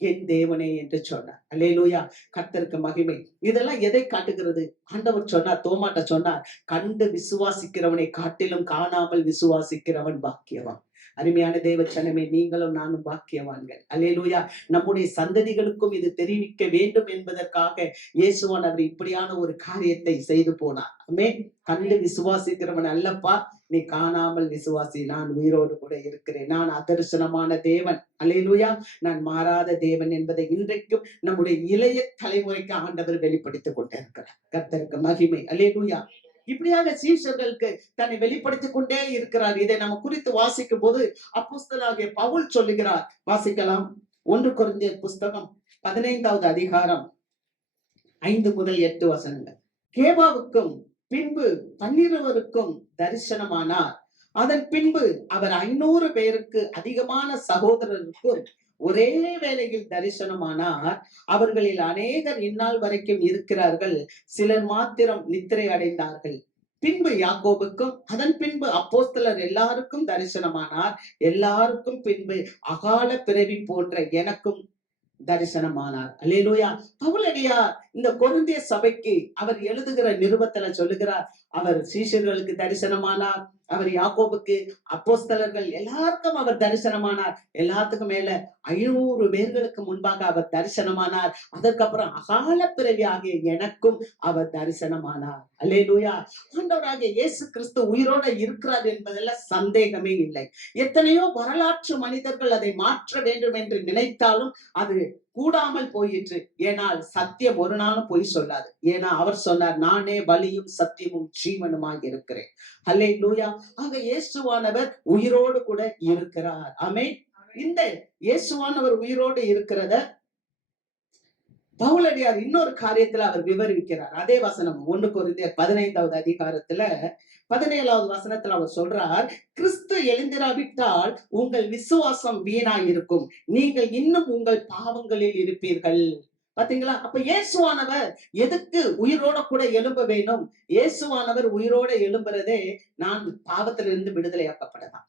என் தேவனே என்று சொன்னார். அல்லேலூயா. கர்த்தருக்கு மகிமை. இதெல்லாம் எதை காட்டுகிறது? ஆண்டவர் சொன்னார், தோமாட்ட சொன்னார், கண்டு விசுவாசிக்கிறவனை காட்டிலும் காணாமல் விசுவாசிக்கிறவன் பாக்கியவான். அருமையான தேவ ஜனமே, நீங்களும் நானும் பாக்கியவான்கள். அல்லேலூயா. நம்முடைய சந்ததிகளுக்கும் இது தெரிவிக்க வேண்டும் என்பதற்காக இயேசுவான் அவர் இப்படியான ஒரு காரியத்தை செய்து போனார். ஆமென். கண்டு விசுவாசிக்கிறவன் அல்லப்பா, நீ காணாமல் விசுவாசி. நான் உயிரோடு கூட இருக்கிறேன். நான் அதர்சனமான தேவன். அல்லேலூயா. நான் மாறாத தேவன் என்பதை இன்றைக்கும் நம்முடைய இளைய தலைமுறைக்கு ஆண்டவர் வெளிப்படுத்திக் கொண்டிருக்கிறார். கர்த்தருக்கு மகிமை. அல்லேலூயா. இப்படியாக சீஷர்களுக்கு தன்னை வெளிப்படுத்திக் கொண்டே இருக்கிறார். இதை நம்ம குறித்து வாசிக்கும் போது அப்போஸ்தலனாகிய பவுல் சொல்லுகிறார். வாசிக்கலாம். 1 கொரிந்தியர் புஸ்தகம் 15வது அதிகாரம் 5 முதல் 8 வசனங்கள். கேபாவுக்கும் பின்பு 12 தரிசனமானார். அதன் பின்பு அவர் 500 பேருக்கு அதிகமான சகோதரருக்கும் ஒரே வேளையில் தரிசனமானார். அவர்களில் அநேகர் இந்நாள் வரைக்கும் இருக்கிறார்கள், சிலர் மாத்திரம் நித்திரை அடைந்தார்கள். பின்பு யாக்கோபுக்கும் அதன் பின்பு அப்போஸ்தலர் எல்லாருக்கும் தரிசனமானார். எல்லாருக்கும் பின்பு அகால பிறவி போன்ற எனக்கும் தரிசனமானார். அல்லேலூயா. பவுலடியார் இந்த கொரிந்திய சபைக்கு அவர் எழுதுகிற நிருபத்துல சொல்லுகிறார், அவர் சீஷர்களுக்கு தரிசனமானார், அவர் யாக்கோபுக்கு, அப்போஸ்தலர்கள் எல்லாருக்கும் அவர் தரிசனமானார். எல்லாத்துக்கும் மேல 500 பேர்களுக்கு முன்பாக அவர் தரிசனமானார். அதற்கப்புறம் அகால பிறவி ஆகிய எனக்கும் அவர் தரிசனமானார். அல்லேலூயா. ஆண்டவராகிய இயேசு கிறிஸ்து உயிரோட இருக்கிறார் என்பதெல்லாம் சந்தேகமே இல்லை. எத்தனையோ வரலாற்று மனிதர்கள் அதை மாற்ற வேண்டும் என்று நினைத்தாலும் அது கூடாமல் போயிற்று. ஏனால் சத்தியம் ஒரு நாளும் பொய் சொல்லாது. ஏன்னா அவர் சொன்னார், நானே வழியும் சத்தியமும் ஜீவனுமாக இருக்கிறேன். அல்லேலூயா. ஆக இயேசுவானவர் உயிரோடு கூட இருக்கிறார். ஆமென். இந்த இயேசுவானவர் உயிரோடு இருக்கிறத பவுலடியார் இன்னொரு காரியத்துல அவர் விவரிக்கிறார். அதே வசனம் 1 கொரிந்தியர் 15வது அதிகாரத்துல 17வது வசனத்துல அவர் சொல்றார், கிறிஸ்து எழுந்திராவிட்டால் உங்கள் விசுவாசம் வீணாயிருக்கும், நீங்கள் இன்னும் உங்கள் பாவங்களில் இருப்பீர்கள். பாத்தீங்களா? அப்ப இயேசுவானவர் எதுக்கு உயிரோட கூட எழும்ப வேணும்? இயேசுவானவர் உயிரோட எழும்புறதே நான் பாவத்திலிருந்து விடுதலையாக்கப்படலாம்.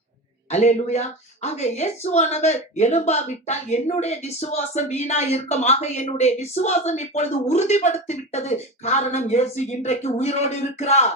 அல்லேலூயா. ஆக இயேசுவானவர் எழும்பாவிட்டால் என்னுடைய விசுவாசம் வீணா இருக்கும். ஆக என்னுடைய விசுவாசம் இப்பொழுது உறுதிப்படுத்தி விட்டது. காரணம், இயேசு இன்றைக்கு உயிரோடு இருக்கிறார்.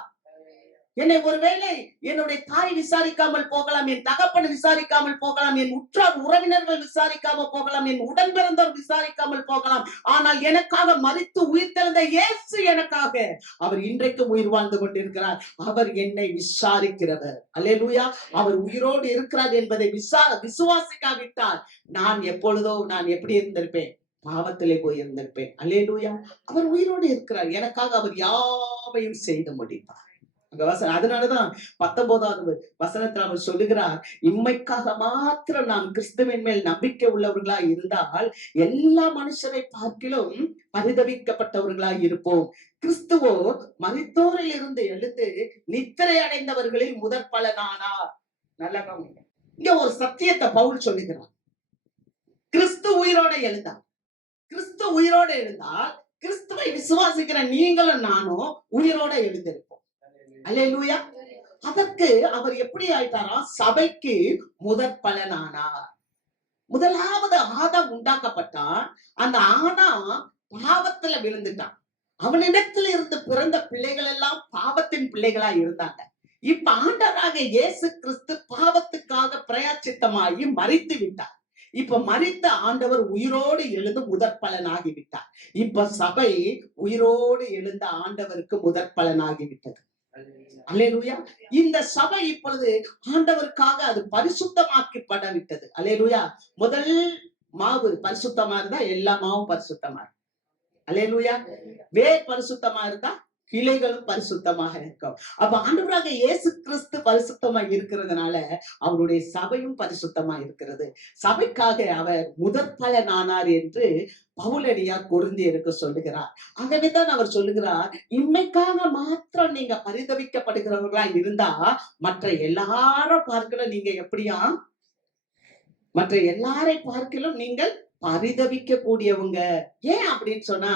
என்னை ஒருவேளை என்னுடைய தாய் விசாரிக்காமல் போகலாம், என் தகப்பன் விசாரிக்காமல் போகலாம், என் உற்றார் உறவினர்கள் விசாரிக்காமல் போகலாம், என் உடன் பிறந்தவர் விசாரிக்காமல் போகலாம். ஆனால் எனக்காக மரித்து உயிர் தெழுந்த இயேசு எனக்காக அவர் இன்றைக்கு உயிர் வாழ்ந்து கொண்டிருக்கிறார். அவர் என்னை விசாரிக்கிறவர். அல்லேலூயா. அவர் உயிரோடு இருக்கிறார் என்பதை விசுவாசிக்காவிட்டால் நான் எப்பொழுதோ நான் எப்படி இருந்திருப்பேன்? பாவத்திலே போய் இருந்திருப்பேன். அல்லேலூயா. அவர் உயிரோடு இருக்கிறார். எனக்காக அவர் யாவையும் செய்து முடிப்பார். அதனாலதான் 19வது வசனத்தில் அவர் சொல்லுகிறார், இம்மைக்காக மாத்திரம் நாம் கிறிஸ்துவின் மேல் நம்பிக்கை உள்ளவர்களாய் இருந்தால் எல்லா மனுஷரை பார்க்கிலும் பரிதவிக்கப்பட்டவர்களாய் இருப்போம். கிறிஸ்துவோ மரித்தோரில் இருந்து எழுந்து நித்திரை அடைந்தவர்களில் முதற் பலனானார். நல்ல கவனிங்க. இங்க ஒரு சத்தியத்தை பவுல் சொல்லுகிறார். கிறிஸ்து உயிரோட எழுந்தார். கிறிஸ்து உயிரோட எழுந்தால் கிறிஸ்துவை விசுவாசிக்கிற நீங்களும் நானும் உயிரோட எழுந்திருப்போம். அல்லேலூயா. அதற்கு அவர் எப்படி ஆயிட்டாரா? சபைக்கு முதற் பலனானார். முதலாவது ஆதாம் உண்டாக்கப்பட்டான். அந்த ஆதாம் பாவத்துல விழுந்துட்டான். அவனிடத்தில் இருந்து பிறந்த பிள்ளைகள் எல்லாம் பாவத்தின் பிள்ளைகளா இருந்தாங்க. இப்ப ஆண்டவராக இயேசு கிறிஸ்து பாவத்துக்காக பிரயாச்சித்தமாகி மரித்து விட்டார். இப்ப மரித்த ஆண்டவர் உயிரோடு எழுந்து முதற் பலனாகி விட்டார். இப்ப சபை உயிரோடு எழுந்த ஆண்டவருக்கு முதற் பலனாகி விட்டது. அல்லேலூயா. இந்த சபை இப்பொழுது ஆண்டவருக்காக அது பரிசுத்தமாக்கப்பட விட்டது. அல்லேலூயா. முதல் மாவு பரிசுத்தமா இருந்தா எல்லா மாவும் பரிசுத்தமா இருக்கும். அல்லேலூயா. வேர் பரிசுத்தமா இருந்தா கிளைகளும் பரிசுத்தமாக இருக்கும். அப்ப ஆண்டவராக இயேசு கிறிஸ்து பரிசுத்தமா இருக்கிறதுனால அவருடைய சபையும் பரிசுத்தமா இருக்கிறது. சபைக்காக அவர் முதற் பலனானார் என்று பவுலடியார் கொரிந்தியருக்கு சொல்லுகிறார். ஆகவேதான் அவர் சொல்லுகிறார், இம்மைக்காக மாத்திரம் நீங்க பரிதவிக்கப்படுகிறவர்களா இருந்தா மற்ற எல்லாரும் பார்க்கல நீங்க எப்படியா, மற்ற எல்லாரை பார்க்கலும் நீங்கள் பரிதவிக்க கூடியவங்க. ஏன் அப்படின்னு சொன்னா,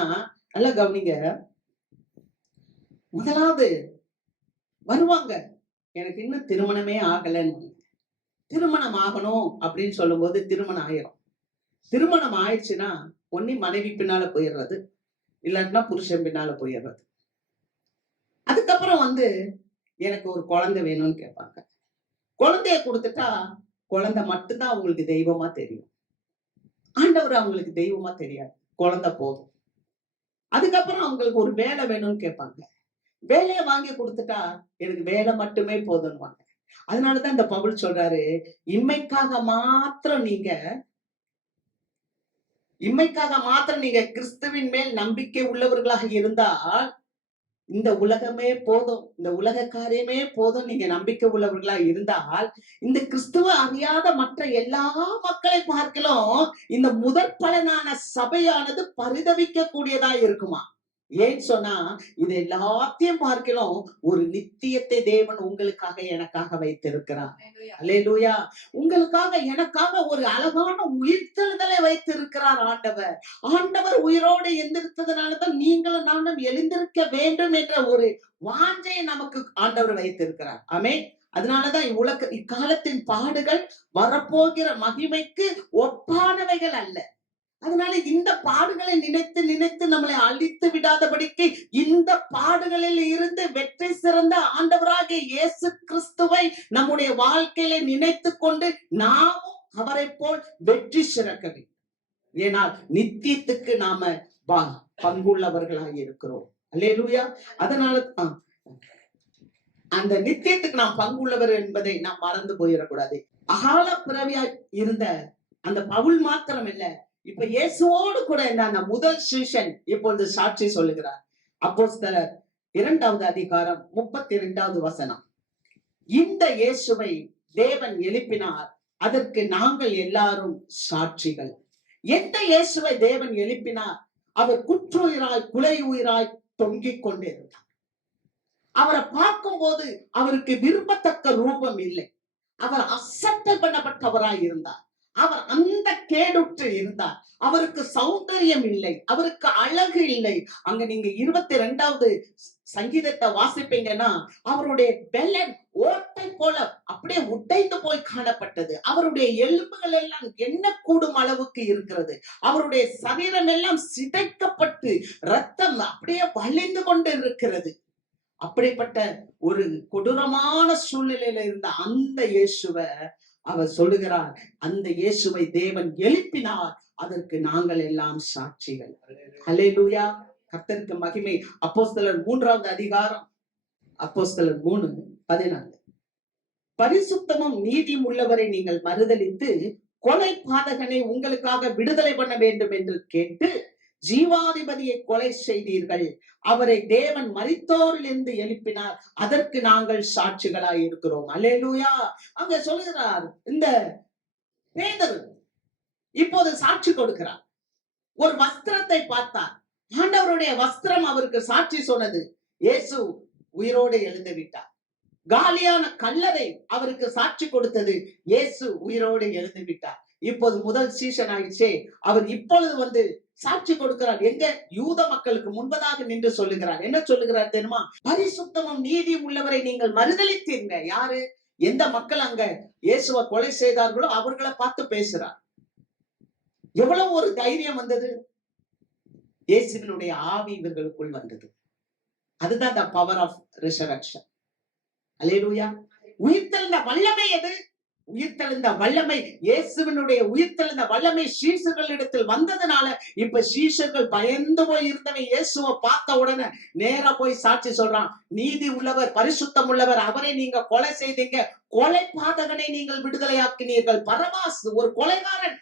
நல்லா கவனிங்க. முதலாவது வருவாங்க, எனக்கு இன்னும் திருமணமே ஆகலன்னு. திருமணம் ஆகணும் அப்படின்னு சொல்லும் போது திருமணம் ஆயிரும். திருமணம் ஆயிடுச்சுன்னா ஒண்ணு மனைவி பின்னால போயிடுறது, இல்லாட்டினா புருஷன் பின்னால போயிடுறது. அதுக்கப்புறம் எனக்கு ஒரு குழந்தை வேணும்னு கேட்பாங்க. குழந்தைய கொடுத்துட்டா குழந்தை மட்டும்தான் அவங்களுக்கு தெய்வமா தெரியும். ஆண்டவர் அவங்களுக்கு தெய்வமா தெரியாது, குழந்தை போதும். அதுக்கப்புறம் அவங்களுக்கு ஒரு வேலை வேணும்னு கேட்பாங்க. வேலையை வாங்கி கொடுத்துட்டா எனக்கு வேலை மட்டுமே போதும்வாங்க. அதனாலதான் இந்த பவுல் சொல்றாரு, இம்மைக்காக மாத்திரம் நீங்க கிறிஸ்துவின் மேல் நம்பிக்கை உள்ளவர்களாக இருந்தால் இந்த உலகமே போதும், இந்த உலக காரியமே போதும் நீங்க நம்பிக்கை உள்ளவர்களா இருந்தால், இந்த கிறிஸ்துவ அறியாத மற்ற எல்லா மக்களை பார்க்கலாம் இந்த முதற் பலனான சபையானது பரிதவிக்க கூடியதா இருக்குமா. ஏன்னு சொன்னா இது எல்லாத்தையும் பார்க்கலாம் ஒரு நித்தியத்தை தேவன் உங்களுக்காக எனக்காக வைத்திருக்கிறார். அல்லேலூயா. உங்களுக்காக எனக்காக ஒரு அழகான உயிர்த்தெழுதலை வைத்திருக்கிறார் ஆண்டவர். ஆண்டவர் உயிரோடு எந்திருத்ததுனாலதான் நீங்களும் நானும் எழுந்திருக்க வேண்டும் என்ற ஒரு வாஞ்சையை நமக்கு ஆண்டவர் வைத்திருக்கிறார். ஆமென். அதனாலதான் இக்காலத்தின் பாடுகள் வரப்போகிற மகிமைக்கு ஒப்பானவைகள் அல்ல. அதனால இந்த பாடுகளை நினைத்து நினைத்து நம்மளை அழித்து விடாதபடிக்கு இந்த பாடுகளில் இருந்து வெற்றி சிறந்த ஆண்டவராகிய இயேசு கிறிஸ்துவை நம்முடைய வாழ்க்கையில நினைத்து கொண்டு நாமும் அவரை போல் வெற்றி சிறக்க வேண்டும். ஏனால் நித்தியத்துக்கு நாம பங்குள்ளவர்களாக இருக்கிறோம். அல்லேலூயா. அதனால அந்த நித்தியத்துக்கு நாம் பங்குள்ளவர் என்பதை நாம் மறந்து போயிடக்கூடாது. அகால பிறவியா இருந்த அந்த பவுல் மாத்திரம் இல்ல, இப்ப இயேசுவோடு கூட இருந்தாங்க முதல் சீஷன் இப்பொழுது சாட்சி சொல்லுகிறார். அப்போஸ்தலர் 2வது அதிகாரம் 32வது வசனம். இந்த இயேசுவை தேவன் எழுப்பினார், அதற்கு நாங்கள் எல்லாரும் சாட்சிகள். எந்த இயேசுவை தேவன் எழுப்பினார்? அவர் குற்றுயிராய் குலை உயிராய் தொங்கிக் கொண்டிருந்தார். அவரை பார்க்கும் போது அவருக்கு விரும்பத்தக்க ரூபம் இல்லை. அவர் அசட்டை பண்ணப்பட்டவராய் இருந்தார். அவர் அந்த கேடுற்று இருந்தார். அவருக்கு சௌந்தரியம் இல்லை, அவருக்கு அழகு இல்லை. அங்க நீங்க 22வது சங்கீதத்தை வாசிப்பீங்கன்னா அவருடைய பெலன் ஓட்டை போல அப்படியே உடைந்து போய் காணப்பட்டது. அவருடைய எலும்புகள் எல்லாம் என்ன கூடும் அளவுக்கு இருக்கிறது. அவருடைய சரீரம் எல்லாம் சிதைக்கப்பட்டு ரத்தம் அப்படியே வழிந்து கொண்டு இருக்கிறது. அப்படிப்பட்ட ஒரு கொடூரமான சூழ்நிலையில இருந்த அந்த இயேசுவை அவர் சொல்லுகிறார், அந்த இயேசுவை தேவன் எழுப்பினார், அதற்கு நாங்கள் எல்லாம் சாட்சிகள். அல்லேலூயா. கர்த்தருக்கு மகிமை. அப்போஸ்தலர் 3வது அதிகாரம், அப்போஸ்தலர் 3:14. பரிசுத்தமும் நீதியும் உள்ளவரை நீங்கள் மறுதலித்து கொலை பாதகனை உங்களுக்காக விடுதலை பண்ண வேண்டும் என்று கேட்டு ஜீவாதிபதியை கொலை செய்தீர்கள். அவரை தேவன் மரித்தோரிலிருந்து எழுப்பினார், அதற்கு நாங்கள் சாட்சிகளாய் இருக்கிறோம். அல்லேலூயா. அங்க சொல்லுகிறார், இந்த பேதுரு இப்போது சாட்சி கொடுக்கிறார். ஒரு வஸ்திரத்தை பார்த்தார், ஆண்டவருடைய வஸ்திரம் அவருக்கு சாட்சி சொன்னது. இயேசு உயிரோடு எழுந்து விட்டார். காலியான கல்லறை அவருக்கு சாட்சி கொடுத்தது. இயேசு உயிரோடு எழுந்து விட்டார். இப்போது முதல் சீசன் ஆயிடுச்சே, அவர் இப்பொழுது சாட்சி கொடுக்கிறார். எங்க? யூத மக்களுக்கு முன்பதாக நின்று சொல்லுகிறார். என்ன சொல்லுகிறார் தெரியுமா? பரிசுத்தமும் நீதியும் உள்ளவரை நீங்கள் மறுதலித்தீங்க. யாரு? எந்த மக்கள் அங்க இயேசுவை கொலை செய்தார்களோ அவர்களை பார்த்து பேசுறார். எவ்வளவு ஒரு தைரியம் வந்தது! இயேசுவினுடைய ஆவி இவர்களுக்குள் வந்தது. அதுதான் the power of resurrection. அல்லேலூயா. உயிர்த்தெழுந்த வல்லமை எது? உயிர்த்தெழுந்த வல்லமை, இயேசுவினுடைய உயிர்த்தெழுந்த வல்லமை சீஷர்களிடத்தில் வந்ததுனால இப்ப சீஷர்கள் பயந்து போய் இருந்தவன் இயேசுவை பார்த்த உடனே நேரா போய் சாட்சி சொல்றான். நீதி உள்ளவர், பரிசுத்தம் உள்ளவர், அவரை நீங்க கொலை செய்தீங்க. கொலை பாதகனை நீங்கள் விடுதலையாக்கினீர்கள். பரபாஸ் ஒரு கொலைகாரன்,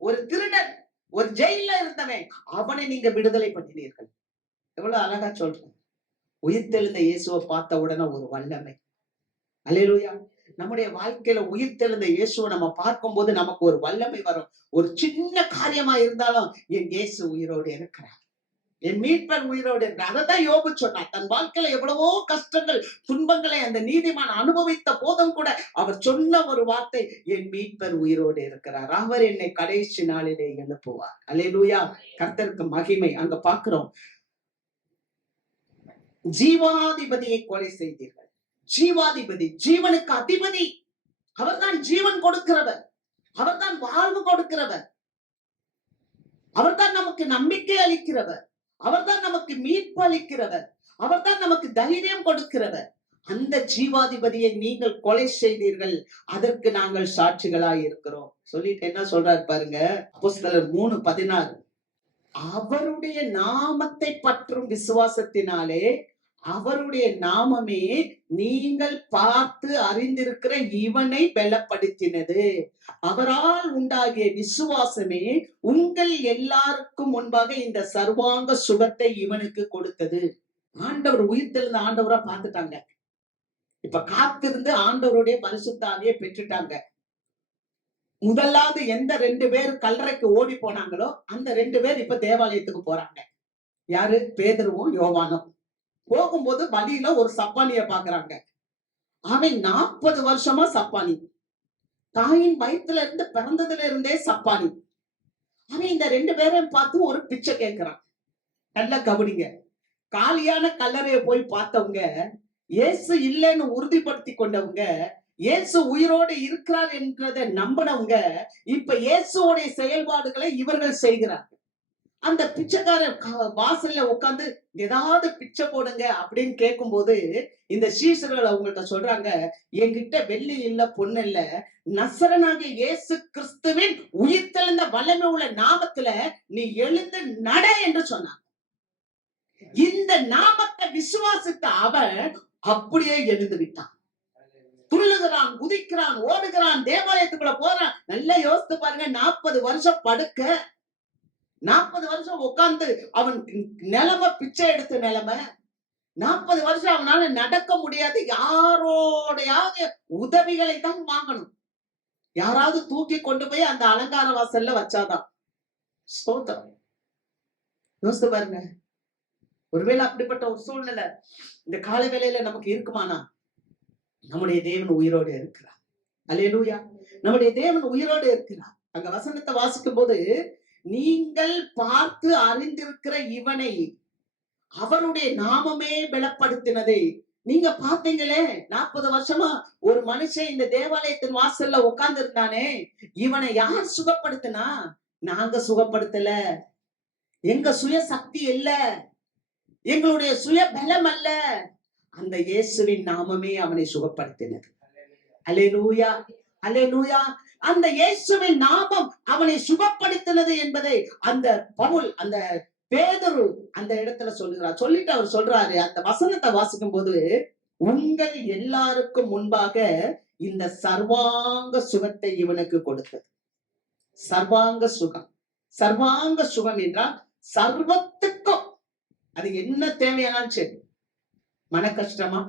ஒரு திருடன், ஒரு ஜெயில இருந்தவன், அவனை நீங்க விடுதலை பண்ணினீர்கள். எவ்வளவு அழகா சொல்றேன். உயிர்த்தெழுந்த இயேசுவை பார்த்த உடனே ஒரு வல்லமை. அல்லேலூயா. நம்முடைய வாழ்க்கையில உயிர்த்தெழுந்த இயேசுவை நம்ம பார்க்கும்போது நமக்கு ஒரு வல்லமை வரும். ஒரு சின்ன காரியமா இருந்தாலும் என் இயேசு உயிரோடு இருக்கிறார், என் மீட்பர் உயிரோடு இருக்கிறார். அதைதான் யோபு சொன்னார். தன் வாழ்க்கையில எவ்வளவோ கஷ்டங்கள், துன்பங்களை அந்த நீதிமான் அனுபவித்த போதும் கூட அவர் சொன்ன ஒரு வார்த்தை, என் மீட்பர் உயிரோடு இருக்கிறார், அவர் என்னை கடைசி நாளிலே எழுப்புவார். அல்லேலூயா. கர்த்தருக்கு மகிமை. அங்க பார்க்கிறோம், ஜீவாதிபதியை கொலை செய்தீர்கள். ஜீவாதிபதி, ஜீவனுக்கு அதிபதி, அவர்தான் ஜீவன் கொடுக்கிறவர், அவர்தான் வாழ்வு கொடுக்கிறவர், அவர்தான் நமக்கு நம்பிக்கை அளிக்கிறவர், அவர்தான் நமக்கு மீட்பு அளிக்கிறவர், அவர்தான் நமக்கு தைரியம் கொடுக்கிறவர். அந்த ஜீவாதிபதியை நீங்கள் கொலை செய்தீர்கள், அதற்கு நாங்கள் சாட்சிகளாய் இருக்கிறோம். சொல்லிட்டு என்ன சொல்றாரு பாருங்க, அப்போஸ்தலர் 3:16. அவருடைய நாமத்தை பற்றும் விசுவாசத்தினாலே, அவருடைய நாமமே நீங்கள் பார்த்து அறிந்திருக்கிற இவனை பலப்படுத்தினது. அவரால் உண்டாகிய விசுவாசமே உங்கள் எல்லாருக்கும் முன்பாக இந்த சர்வாங்க சுகத்தை இவனுக்கு கொடுத்தது. ஆண்டவர் உயிர்த்தெழுந்த ஆண்டவரா பார்த்துட்டாங்க. இப்ப காத்திருந்து ஆண்டவருடைய பரிசுத்தாவியை பெற்றுட்டாங்க. முதலாவது எந்த 2 பேர் கல்லறைக்கு ஓடி போனாங்களோ அந்த 2 பேர் இப்ப தேவாலயத்துக்கு போறாங்க. யாரு? பேதுருவும் யோவானும். போகும்போது வழியில ஒரு சப்பானிய பாக்குறாங்க. அவன் 40 வருஷமா சப்பானி, தாயின் வயிற்றுல இருந்து பிறந்ததுல இருந்தே சப்பானி. அவன் இந்த 2 பேரையும் பார்த்து ஒரு பிச்சை கேட்கிறான். நல்ல கவனிங்க. காலியான கல்லறைய போய் பார்த்தவங்க, இயேசு இல்லைன்னு உறுதிப்படுத்தி கொண்டவங்க, இயேசு உயிரோடு இருக்கிறார் என்றதை நம்பினவங்க, இப்ப இயேசுவோடைய செயல்பாடுகளை இவர்கள் செய்கிறார்கள். அந்த பிச்சைக்காரர் வாசல்ல உட்கார்ந்து ஏதாவது பிச்சை போடுங்க அப்படின்னு கேட்கும் போது, இந்த சீஷர்கள் அவங்கள்ட்ட சொல்றாங்க, என்கிட்ட வெள்ளி இல்ல, பொண்ணு இல்ல, நசரனாகிய இயேசு கிறிஸ்துவின் உயிர்த்தெழுந்த வல்லமை உள்ள நாமத்துல நீ எழுந்து நட என்று சொன்னாங்க. இந்த நாமத்தை விசுவாசித்த அவன் அப்படியே எழுந்து விட்டான். துள்ளுகிறான், குதிக்கிறான், ஓடுகிறான், தேவாலயத்துக்குள்ள போறான். நல்லா யோசித்து பாருங்க, 40 வருஷம் படுக்க, 40 வருஷம் உட்கார்ந்து அவன் நிலைமை பிச்சை எடுத்த நிலைமை, 40 வருஷம் அவனால நடக்க முடியாது. யாரோடையாவது உதவிகளை தான் வாங்கணும். யாராவது தூக்கி கொண்டு போய் அந்த அலங்கார வாசல்ல வச்சாதான். ஸ்தோத்திரம். யோசித்து பாருங்க. ஒருவேளை அப்படிப்பட்ட ஒரு சூழ்நிலை இந்த கால வேளையில நமக்கு இருக்குமானா, நம்முடைய தேவன் உயிரோடு இருக்கிறார். அல்லேலூயா. நம்முடைய தேவன் உயிரோடு இருக்கிறார். அங்க வசனத்தை வாசிக்கும் போது, நீங்கள் பார்த்து அறிந்திருக்கிற இவனை அவருடைய நாமமே பலப்படுத்தினதை நீங்க பாத்தீங்களே. 40 வருஷமா ஒரு மனுஷன் இந்த தேவாலயத்தின் வாசல்ல உட்கார்ந்து இருந்தானே, இவனை யார் சுகப்படுத்தினா? நாங்க சுகப்படுத்தல. எங்க சுய சக்தி இல்ல, எங்களுடைய சுய பலம் அல்ல, அந்த இயேசுவின் நாமமே அவனை சுகப்படுத்தினது. அல்லேலூயா, அல்லேலூயா. அந்த இயேசுவின் நாமம் அவனை சுகப்படுத்தினது என்பதை அந்த பவுல், அந்த பேதுரு அந்த இடத்துல சொல்லுகிறார். சொல்லிட்டு அவர் சொல்றாரு, அந்த வசனத்தை வாசிக்கும் போது, உங்கள் எல்லாருக்கும் முன்பாக இந்த சர்வாங்க சுகத்தை இவனுக்கு கொடுத்தது. சர்வாங்க சுகம். சர்வாங்க சுகம் என்றால் சர்வத்துக்கும், அது என்ன தேவையானாலும் சரி. மன கஷ்டமா,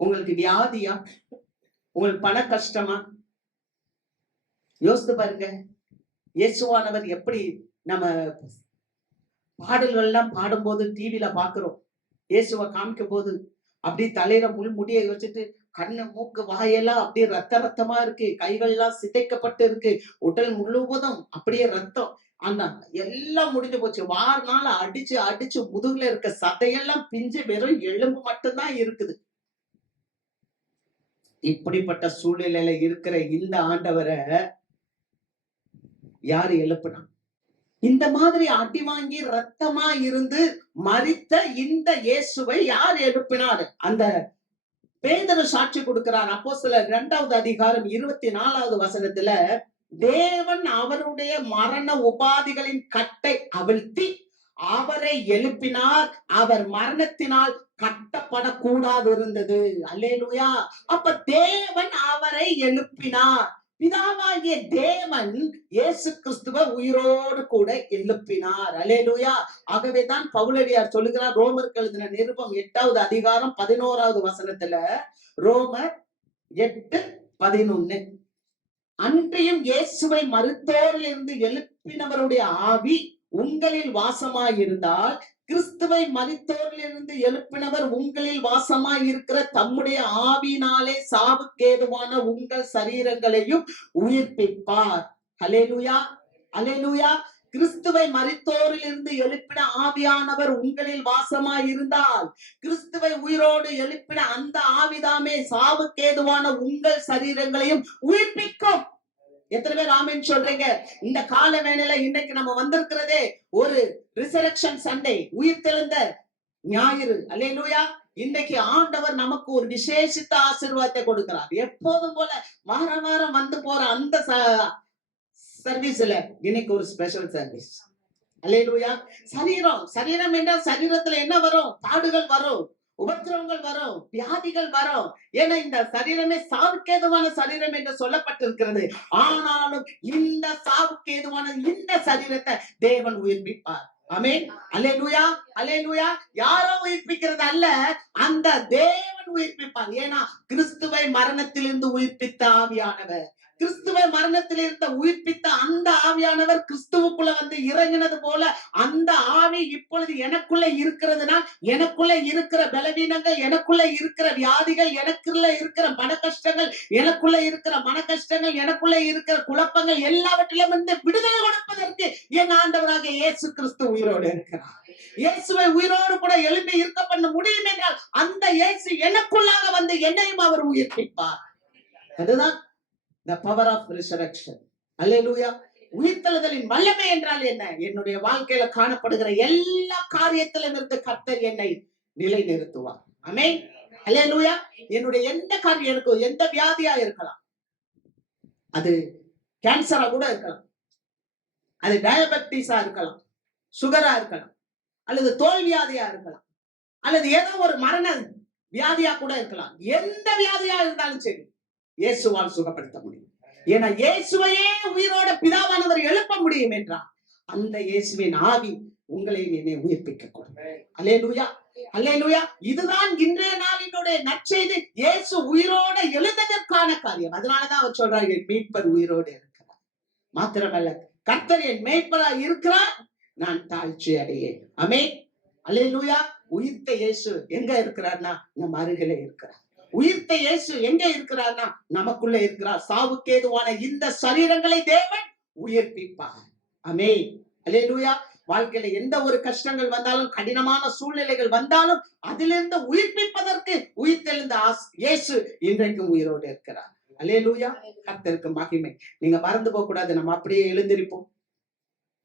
உங்களுக்கு வியாதியா, உங்களுக்கு பண கஷ்டமா, யோசித்து பாருங்க. இயேசுவானவர் எப்படி நம்ம பாடல்கள் எல்லாம் பாடும்போது டிவில பாக்குறோம். இயேசுவை காமிக்கும் போது அப்படி தலையில முள் முடியை வச்சுட்டு கண்ணு மூக்கு வாயெல்லாம் அப்படியே ரத்த ரத்தமா இருக்கு, கைகள் எல்லாம் சிதைக்கப்பட்டு இருக்கு, உடல் முழுவதும் அப்படியே ரத்தம். ஆனா எல்லாம் முடிஞ்சு போச்சு. வாரனால அடிச்சு அடிச்சு முதுகுல இருக்க சதையெல்லாம் பிஞ்சு வெறும் எலும்பு மட்டும்தான் இருக்குது. இப்படிப்பட்ட சூழ்நிலையில இருக்கிற இந்த ஆண்டவரை யாரு எழுப்புனா? இந்த மாதிரி அடி வாங்கி ரத்தமா இருந்து மரித்த இந்த இயேசுவை யார் எழுப்பினார்? அந்த பேதுரு சாட்சி கொடுக்கிறார். அப்போஸ்தலர் 2வது அதிகாரம் 24வது வசனத்துல, தேவன் அவருடைய மரண உபாதிகளின் கட்டை அவிழ்த்தி அவரை எழுப்பினார், அவர் மரணத்தினால் கட்டப்படக்கூடாது இருந்தது. அல்லேலூயா. அப்ப தேவன் அவரை எழுப்பினார். பிதாவாகிய தேவன் இயேசு கிறிஸ்துவ உயிரோடு கூட எழுப்பினார். அல்லேலூயா. ஆகவேதான் பவுலடியார் சொல்லுகிறார், ரோமருக்கு எழுதின நிருபம் 8வது அதிகாரம் 11வது வசனத்துல, ரோமர் 8:11, அன்றியும் இயேசுவை மரித்தோரில் இருந்து எழுப்பினவருடைய ஆவி உங்களில் வாசமாயிருந்தால், கிறிஸ்துவை மரித்தோரிலிருந்து எழுப்பினவர் உங்களில் வாசமாய் இருக்கிற தம்முடைய ஆவியினாலே சாவுக்கேதுவான உங்கள் சரீரங்களையும் உயிர்ப்பிப்பார். அல்லேலூயா, அல்லேலூயா. கிறிஸ்துவை மரித்தோரிலிருந்து எழுப்பின ஆவியானவர் உங்களில் வாசமாய் இருந்தால், கிறிஸ்துவை உயிரோடு எழுப்பின அந்த ஆவிதாமே சாவுக்கேதுவான உங்கள் சரீரங்களையும் உயிர்ப்பிக்கும். எத்தனை பேர் ஆமென் சொல்றீங்க? இந்த கால வேளையில இன்னைக்கு நம்ம வந்திருக்கிறதே ஒரு ரிசரக்ஷன் சண்டே, உயிர்த்தெழுந்த ஞாயிறு. அல்லேலூயா. இன்னைக்கு ஆண்டவர் நமக்கு ஒரு விசேஷித்த ஆசீர்வாதத்தை கொடுக்கிறார். எப்போதும் போல வாரம் வாரம் வந்து போற அந்த சர்வீஸ்ல இன்னைக்கு ஒரு ஸ்பெஷல் சர்வீஸ். அல்லேலூயா. சரீரம் என்றால் சரீரத்துல என்ன வரும்? பாடுகள் வரும், உபத்திரவங்கள் வரும், வியாதிகள் வரும். ஏன்னா இந்த சரீரமே சாவுக்கேதுவான சரீரம் என்று சொல்லப்பட்டிருக்கிறது. ஆனாலும் இந்த சாவுக்கேதுவான இந்த சரீரத்தை தேவன் உயிர்ப்பிப்பார். ஆமென். அல்லேலூயா, அல்லேலூயா. யாரோ உயிர்ப்பிக்கிறது அல்ல, அந்த தேவன் உயிர்ப்பிப்பார். ஏன்னா கிறிஸ்துவை மரணத்திலிருந்து உயிர்ப்பித்த ஆவியானவர், கிறிஸ்துவை மரணத்தில் இருந்த உயிர்ப்பித்த அந்த ஆவியானவர் கிறிஸ்துவுக்குள்ள வந்து இறங்கினது போல அந்த ஆவி இப்பொழுது எனக்குள்ள இருக்கிறதுனா, எனக்குள்ள இருக்கிற பலவீனங்கள், எனக்குள்ள இருக்கிற வியாதிகள், எனக்குள்ள இருக்கிற மன கஷ்டங்கள், எனக்குள்ள இருக்கிற மன கஷ்டங்கள், எனக்குள்ள இருக்கிற குழப்பங்கள் எல்லாவற்றிலும் இருந்து விடுதலை கொடுப்பதற்கு என் ஆண்டவராக இயேசு கிறிஸ்து உயிரோடு இருக்கிறார். இயேசுவை உயிரோடு கூட எழுப்பி இருக்க பண்ண முடியும் என்றால் அந்த இயேசு எனக்குள்ளாக வந்து என்னையும் அவர் உயிர்ப்பிப்பார். அதுதான் the power of resurrection. அல்லேலூயா. உயிர்த்தெழுதலின் வல்லமை என்றால் என்ன? என்னுடைய வாழ்க்கையில காணப்படுகிற எல்லா காரியத்திலும் இருந்து கர்த்தர் என்னை நிலைநிறுத்துவார். ஆமென். அல்லேலூயா. என்னுடைய எந்த காரியம் இருக்கும், எந்த வியாதியா இருக்கலாம், அது கேன்சரா கூட இருக்கலாம், அது டயபெட்டிஸா இருக்கலாம், சுகரா இருக்கலாம், அல்லது தோல் வியாதியா இருக்கலாம், அல்லது ஏதோ ஒரு மரண வியாதியா கூட இருக்கலாம். எந்த வியாதியா இருந்தாலும் சரி இயேசுவால் சுகப்படுத்த முடியும். ஏன்னா இயேசுவையே உயிரோட பிதாவானவர் எழுப்ப முடியும் என்றார். அந்த இயேசுவின் ஆவி உங்களை என்னை உயிர்ப்பிக்க கூடும். அல்லேலூயா, அல்லேலூயா. இதுதான் இன்றைய நாளினுடைய நற்செய்தி. இயேசு உயிரோட எழுந்ததற்கான காரியம். அதனாலதான் அவர் சொல்றார், என் மீட்பர் உயிரோடு இருக்கிறார். மாத்திரமல்ல, கர்த்தர் என் மேய்ப்பரா இருக்கிறார், நான் தாழ்ச்சி அடையேன். ஆமென். அல்லேலூயா. உயிர்த்த இயேசு எங்க இருக்கிறார்னா நம்ம அருகிலே இருக்கிறார். உயிர்த்த இயேசு எங்க இருக்கிறார்னா நமக்குள்ள இருக்கிறார். சாவுக்கேதுவான இந்த சரீரங்களை தேவன் உயிர்ப்பிப்பார். ஆமென். அல்லேலூயா. வாழ்க்கையில எந்த ஒரு கஷ்டங்கள் வந்தாலும், கடினமான சூழ்நிலைகள் வந்தாலும், அதிலிருந்து உயிர்ப்பிப்பதற்கு உயிர்த்தெழுந்த இயேசு இன்றைக்கும் உயிரோடு இருக்கிறார். அல்லேலூயா. கர்த்தருக்கு மகிமை. நீங்க மறந்து போக கூடாது. நம்ம அப்படியே எழுந்திருப்போம்.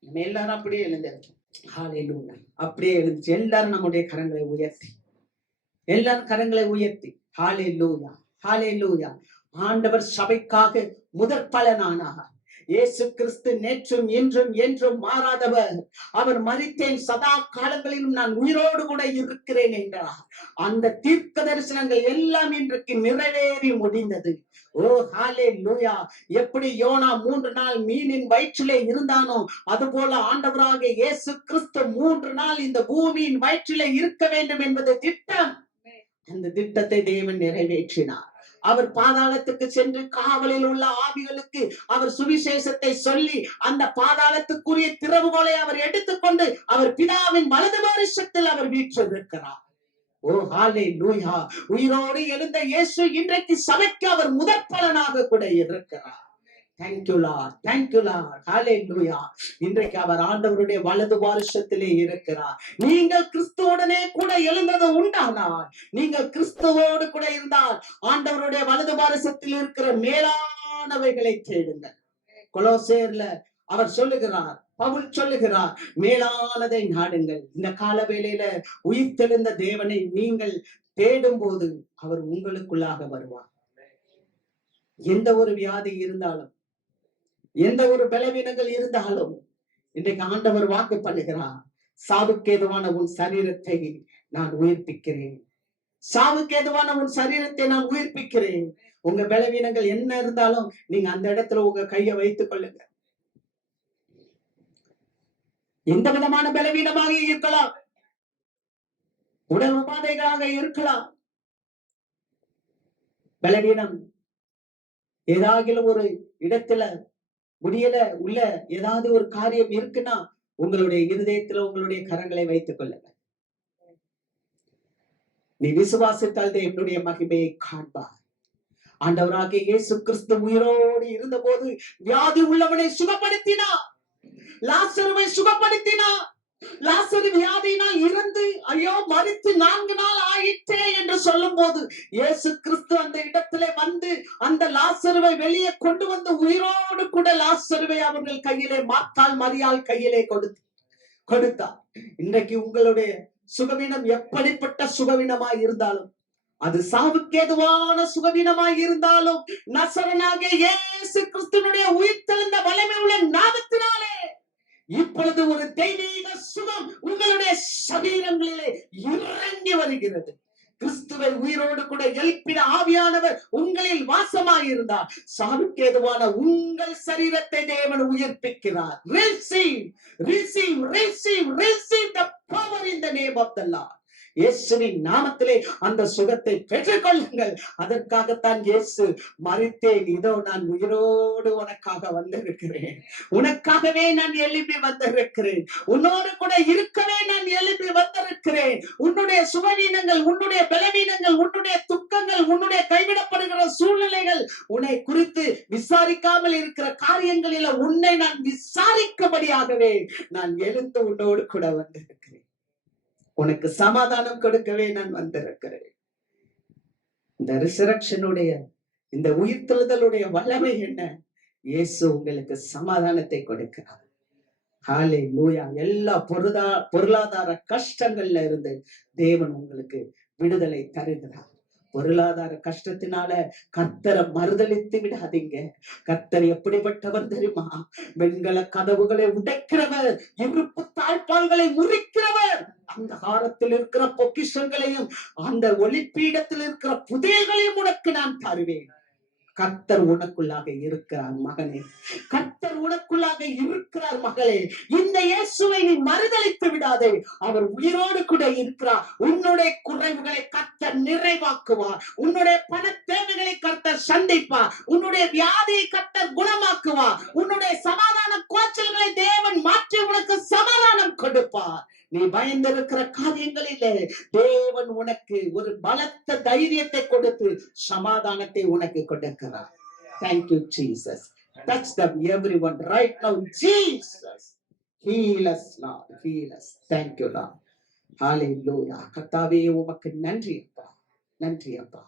நம்ம எல்லாரும் அப்படியே எழுந்திருப்போம். ஹல்லேலூயா. அப்படியே எழுந்துச்சு எல்லாரும் நம்முடைய கரங்களை உயர்த்தி, எல்லாரும் கரங்களை உயர்த்தி ஹல்லேலூயா, ஹல்லேலூயா. ஆண்டவர் சபைக்காக முதற் பலனானார். இயேசு கிறிஸ்து நேற்றும் இன்றும் என்றும் மாறாதவர். அவர் மரித்தேன், சதா காலங்களிலும் நான் உயிரோடு கூட இருக்கிறேன் என்றார். அந்த தீர்க்க தரிசனங்கள் எல்லாம் இன்றைக்கு நிறைவேறி முடிந்தது. ஓ ஹல்லேலூயா. எப்படி யோனா 3 நாள் மீனின் வயிற்றிலே இருந்தானோ, அதுபோல ஆண்டவராக இயேசு கிறிஸ்து 3 நாள் இந்த பூமியின் வயிற்றிலே இருக்க வேண்டும் என்பது திட்டம். அந்த திட்டத்தை தேவன் நிறைவேற்றினார். அவர் பாதாளத்துக்கு சென்று காவலில் உள்ள ஆவிகளுக்கு அவர் சுவிசேஷத்தை சொல்லி அந்த பாதாளத்துக்குரிய திறவுகோலை அவர் எடுத்துக்கொண்டு அவர் பிதாவின் வலது பாரிசத்தில் அவர் வீற்றிருக்கிறார். ஓ ஹல்லேலூயா. உயிரோடு எழுந்த இயேசு இன்றைக்கு சபைக்கு அவர் முதற் பலனாக கூட இருக்கிறார். Thank you Lord, thank you Lord, hallelujah. இன்றைக்கு அவர் ஆண்டவருடைய வலது பாரிசத்திலே இருக்கிறார். நீங்கள் கிறிஸ்துவோடனே கூட எழுந்தது உண்டானால், நீங்கள் கிறிஸ்துவோடு கூட இருந்தால் ஆண்டவருடைய வலது பாரிசத்தில் இருக்கிற மேலானவைகளை தேடுங்கள். கொலோசேயர்ல அவர் சொல்லுகிறார், பவுல் சொல்லுகிறார், மேலானதை நாடுங்கள். இந்த கால வேளையில உயிர்த்தெழுந்த தேவனை நீங்கள் தேடும் போது அவர் உங்களுக்குள்ளாக வருவார். எந்த ஒரு வியாதி இருந்தாலும், எந்த ஒரு பலவீனங்கள் இருந்தாலும், இன்றைக்கு ஆண்டவர் வாக்கு பண்ணுகிறார், சாவுக்கேதுவான உன் சரீரத்தை நான் உயிர்ப்பிக்கிறேன். சாவுக்கு எதுவான உன் சரீரத்தை நான் உயிர்ப்பிக்கிறேன். உங்க பலவீனங்கள் என்ன இருந்தாலும் நீங்க அந்த இடத்துல உங்க கையை வைத்துக் கொள்ளுங்க. எந்த விதமான பலவீனமாக இருக்கலாம், உடல் உபாதைகளாக இருக்கலாம். பலவீனம் ஏதாவது ஒரு இடத்துல முடியல, உள்ள ஏதாவது ஒரு காரியம் இருக்குன்னா உங்களுடைய இருதயத்துல உங்களுடைய கரங்களை வைத்துக் கொள்ளுங்க. நீ விசுவாசித்தால் என்னுடைய மகிமையை காண்பார். ஆண்டவராகிய இயேசு கிறிஸ்து உயிரோடு இருந்த போது வியாதி உள்ளவனை சுகப்படுத்தினார், லாசருவை சுகப்படுத்தினார். லாசரு வியாதியினால் இருந்து ஐயோ மரித்து 4 நாள் ஆயிற்றே என்று சொல்லும் போது இயேசு கிறிஸ்து அந்த இடத்திலே வந்து அந்த லாசருவை வெளியே கொண்டு வந்து உயிரோடு கூட லாசருவை அவர்கள் கையிலே மார்த்தாள் மரியாள் கையிலே கொடுத்தார். இன்றைக்கு உங்களுடைய சுகவீனம் எப்படிப்பட்ட சுகவீனமாய் இருந்தாலும், அது சாவுக்கேதுவான சுகவீனமாய் இருந்தாலும், நசரனாகிய இயேசு கிறிஸ்துவினுடைய உயிர்த்தெழுந்த வல்லமை உள்ள நாமத்தினாலே இப்பொழுது ஒரு தெய்வீக சுகம் உங்களுடைய சரீரங்களிலே இறங்கி வருகிறது. கிறிஸ்துவை உயிரோடு கூட எழுப்பின ஆவியானவர் உங்களில் வாசமாயிருந்தார். சாவுக்கேதுவான உங்கள் சரீரத்தை தேவன் உயிர்ப்பிக்கிறார். Receive, receive, receive, receive the power in the name of the Lord. இயேசுவின் நாமத்திலே அந்த சுகத்தை பெற்றுக் கொள்ளுங்கள். அதற்காகத்தான் இயேசு மரித்தேன், இதோ நான் உயிரோடு உனக்காக வந்திருக்கிறேன், உனக்காகவே நான் எழுப்பி வந்திருக்கிறேன், உன்னோடு கூட இருக்கவே நான் எழுப்பி வந்திருக்கிறேன். உன்னுடைய சுகவீனங்கள், உன்னுடைய பலவீனங்கள், உன்னுடைய துக்கங்கள், உன்னுடைய கைவிடப்படுகிற சூழ்நிலைகள், உன்னை குறித்து விசாரிக்காமல் இருக்கிற காரியங்களில உன்னை நான் விசாரிக்கும்படியாகவே நான் எழுந்து உன்னோடு கூட வந்திருக்கிறேன். உனக்கு சமாதானம் கொடுக்கவே நான் வந்திருக்கிறேன். இந்த ரிசரக்ஷனுடைய, இந்த உயிர்த்தெழுதலுடைய வல்லமை என்ன? இயேசு உங்களுக்கு சமாதானத்தை கொடுக்கிறார். ஹல்லேலூயா. எல்லா பொருளாதார கஷ்டங்கள்ல இருந்து தேவன் உங்களுக்கு விடுதலை தருகிறார். பொருளாதார கஷ்டத்தினால கர்த்தரை மறுதலித்து விடாதீங்க. கர்த்தர் எப்படிப்பட்டவர் தெரியுமா? வெண்கல கதவுகளை உடைக்கிறவர், இருப்பு தாழ்பால்களை முறிக்கிறவர். அந்த காலத்தில் இருக்கிற பொக்கிஷங்களையும் அந்த ஒளிப்பீடத்தில் இருக்கிற புதையல்களையும் உனக்கு நான் தருவேன். கர்த்தர் உனக்குள்ளாக இருக்கிறார் மகனே, கர்த்தர் உனக்குள்ளாக இருக்கிறார் மகளே. இந்த இயேசுவை நீ மறுதலித்து விடாதே. அவர் உயிரோடு கூட இருக்கிறார். உன்னுடைய குறைவுகளை கர்த்தர் நிறைவாக்குவார். உன்னுடைய பண தேவைகளை கர்த்தர் சந்திப்பார். உன்னுடைய வியாதியை கர்த்தர் குணமாக்குவார். உன்னுடைய சமாதான கோச்சல்களை தேவன் மாற்றி உனக்கு சமாதானம் கொடுப்பார். நீ பயந்திருக்கிற காரியங்களிலே தேவன் உனக்கு ஒரு பலத்த தைரியத்தை கொடுத்து சமாதானத்தை உனக்கு கொடுக்கிறார். Thank you Jesus. Touch them everyone right now. Jesus, heal us Lord, heal us. Thank you Lord. Hallelujah. கர்த்தாவே உமக்கு நன்றி அப்பா, நன்றி அப்பா.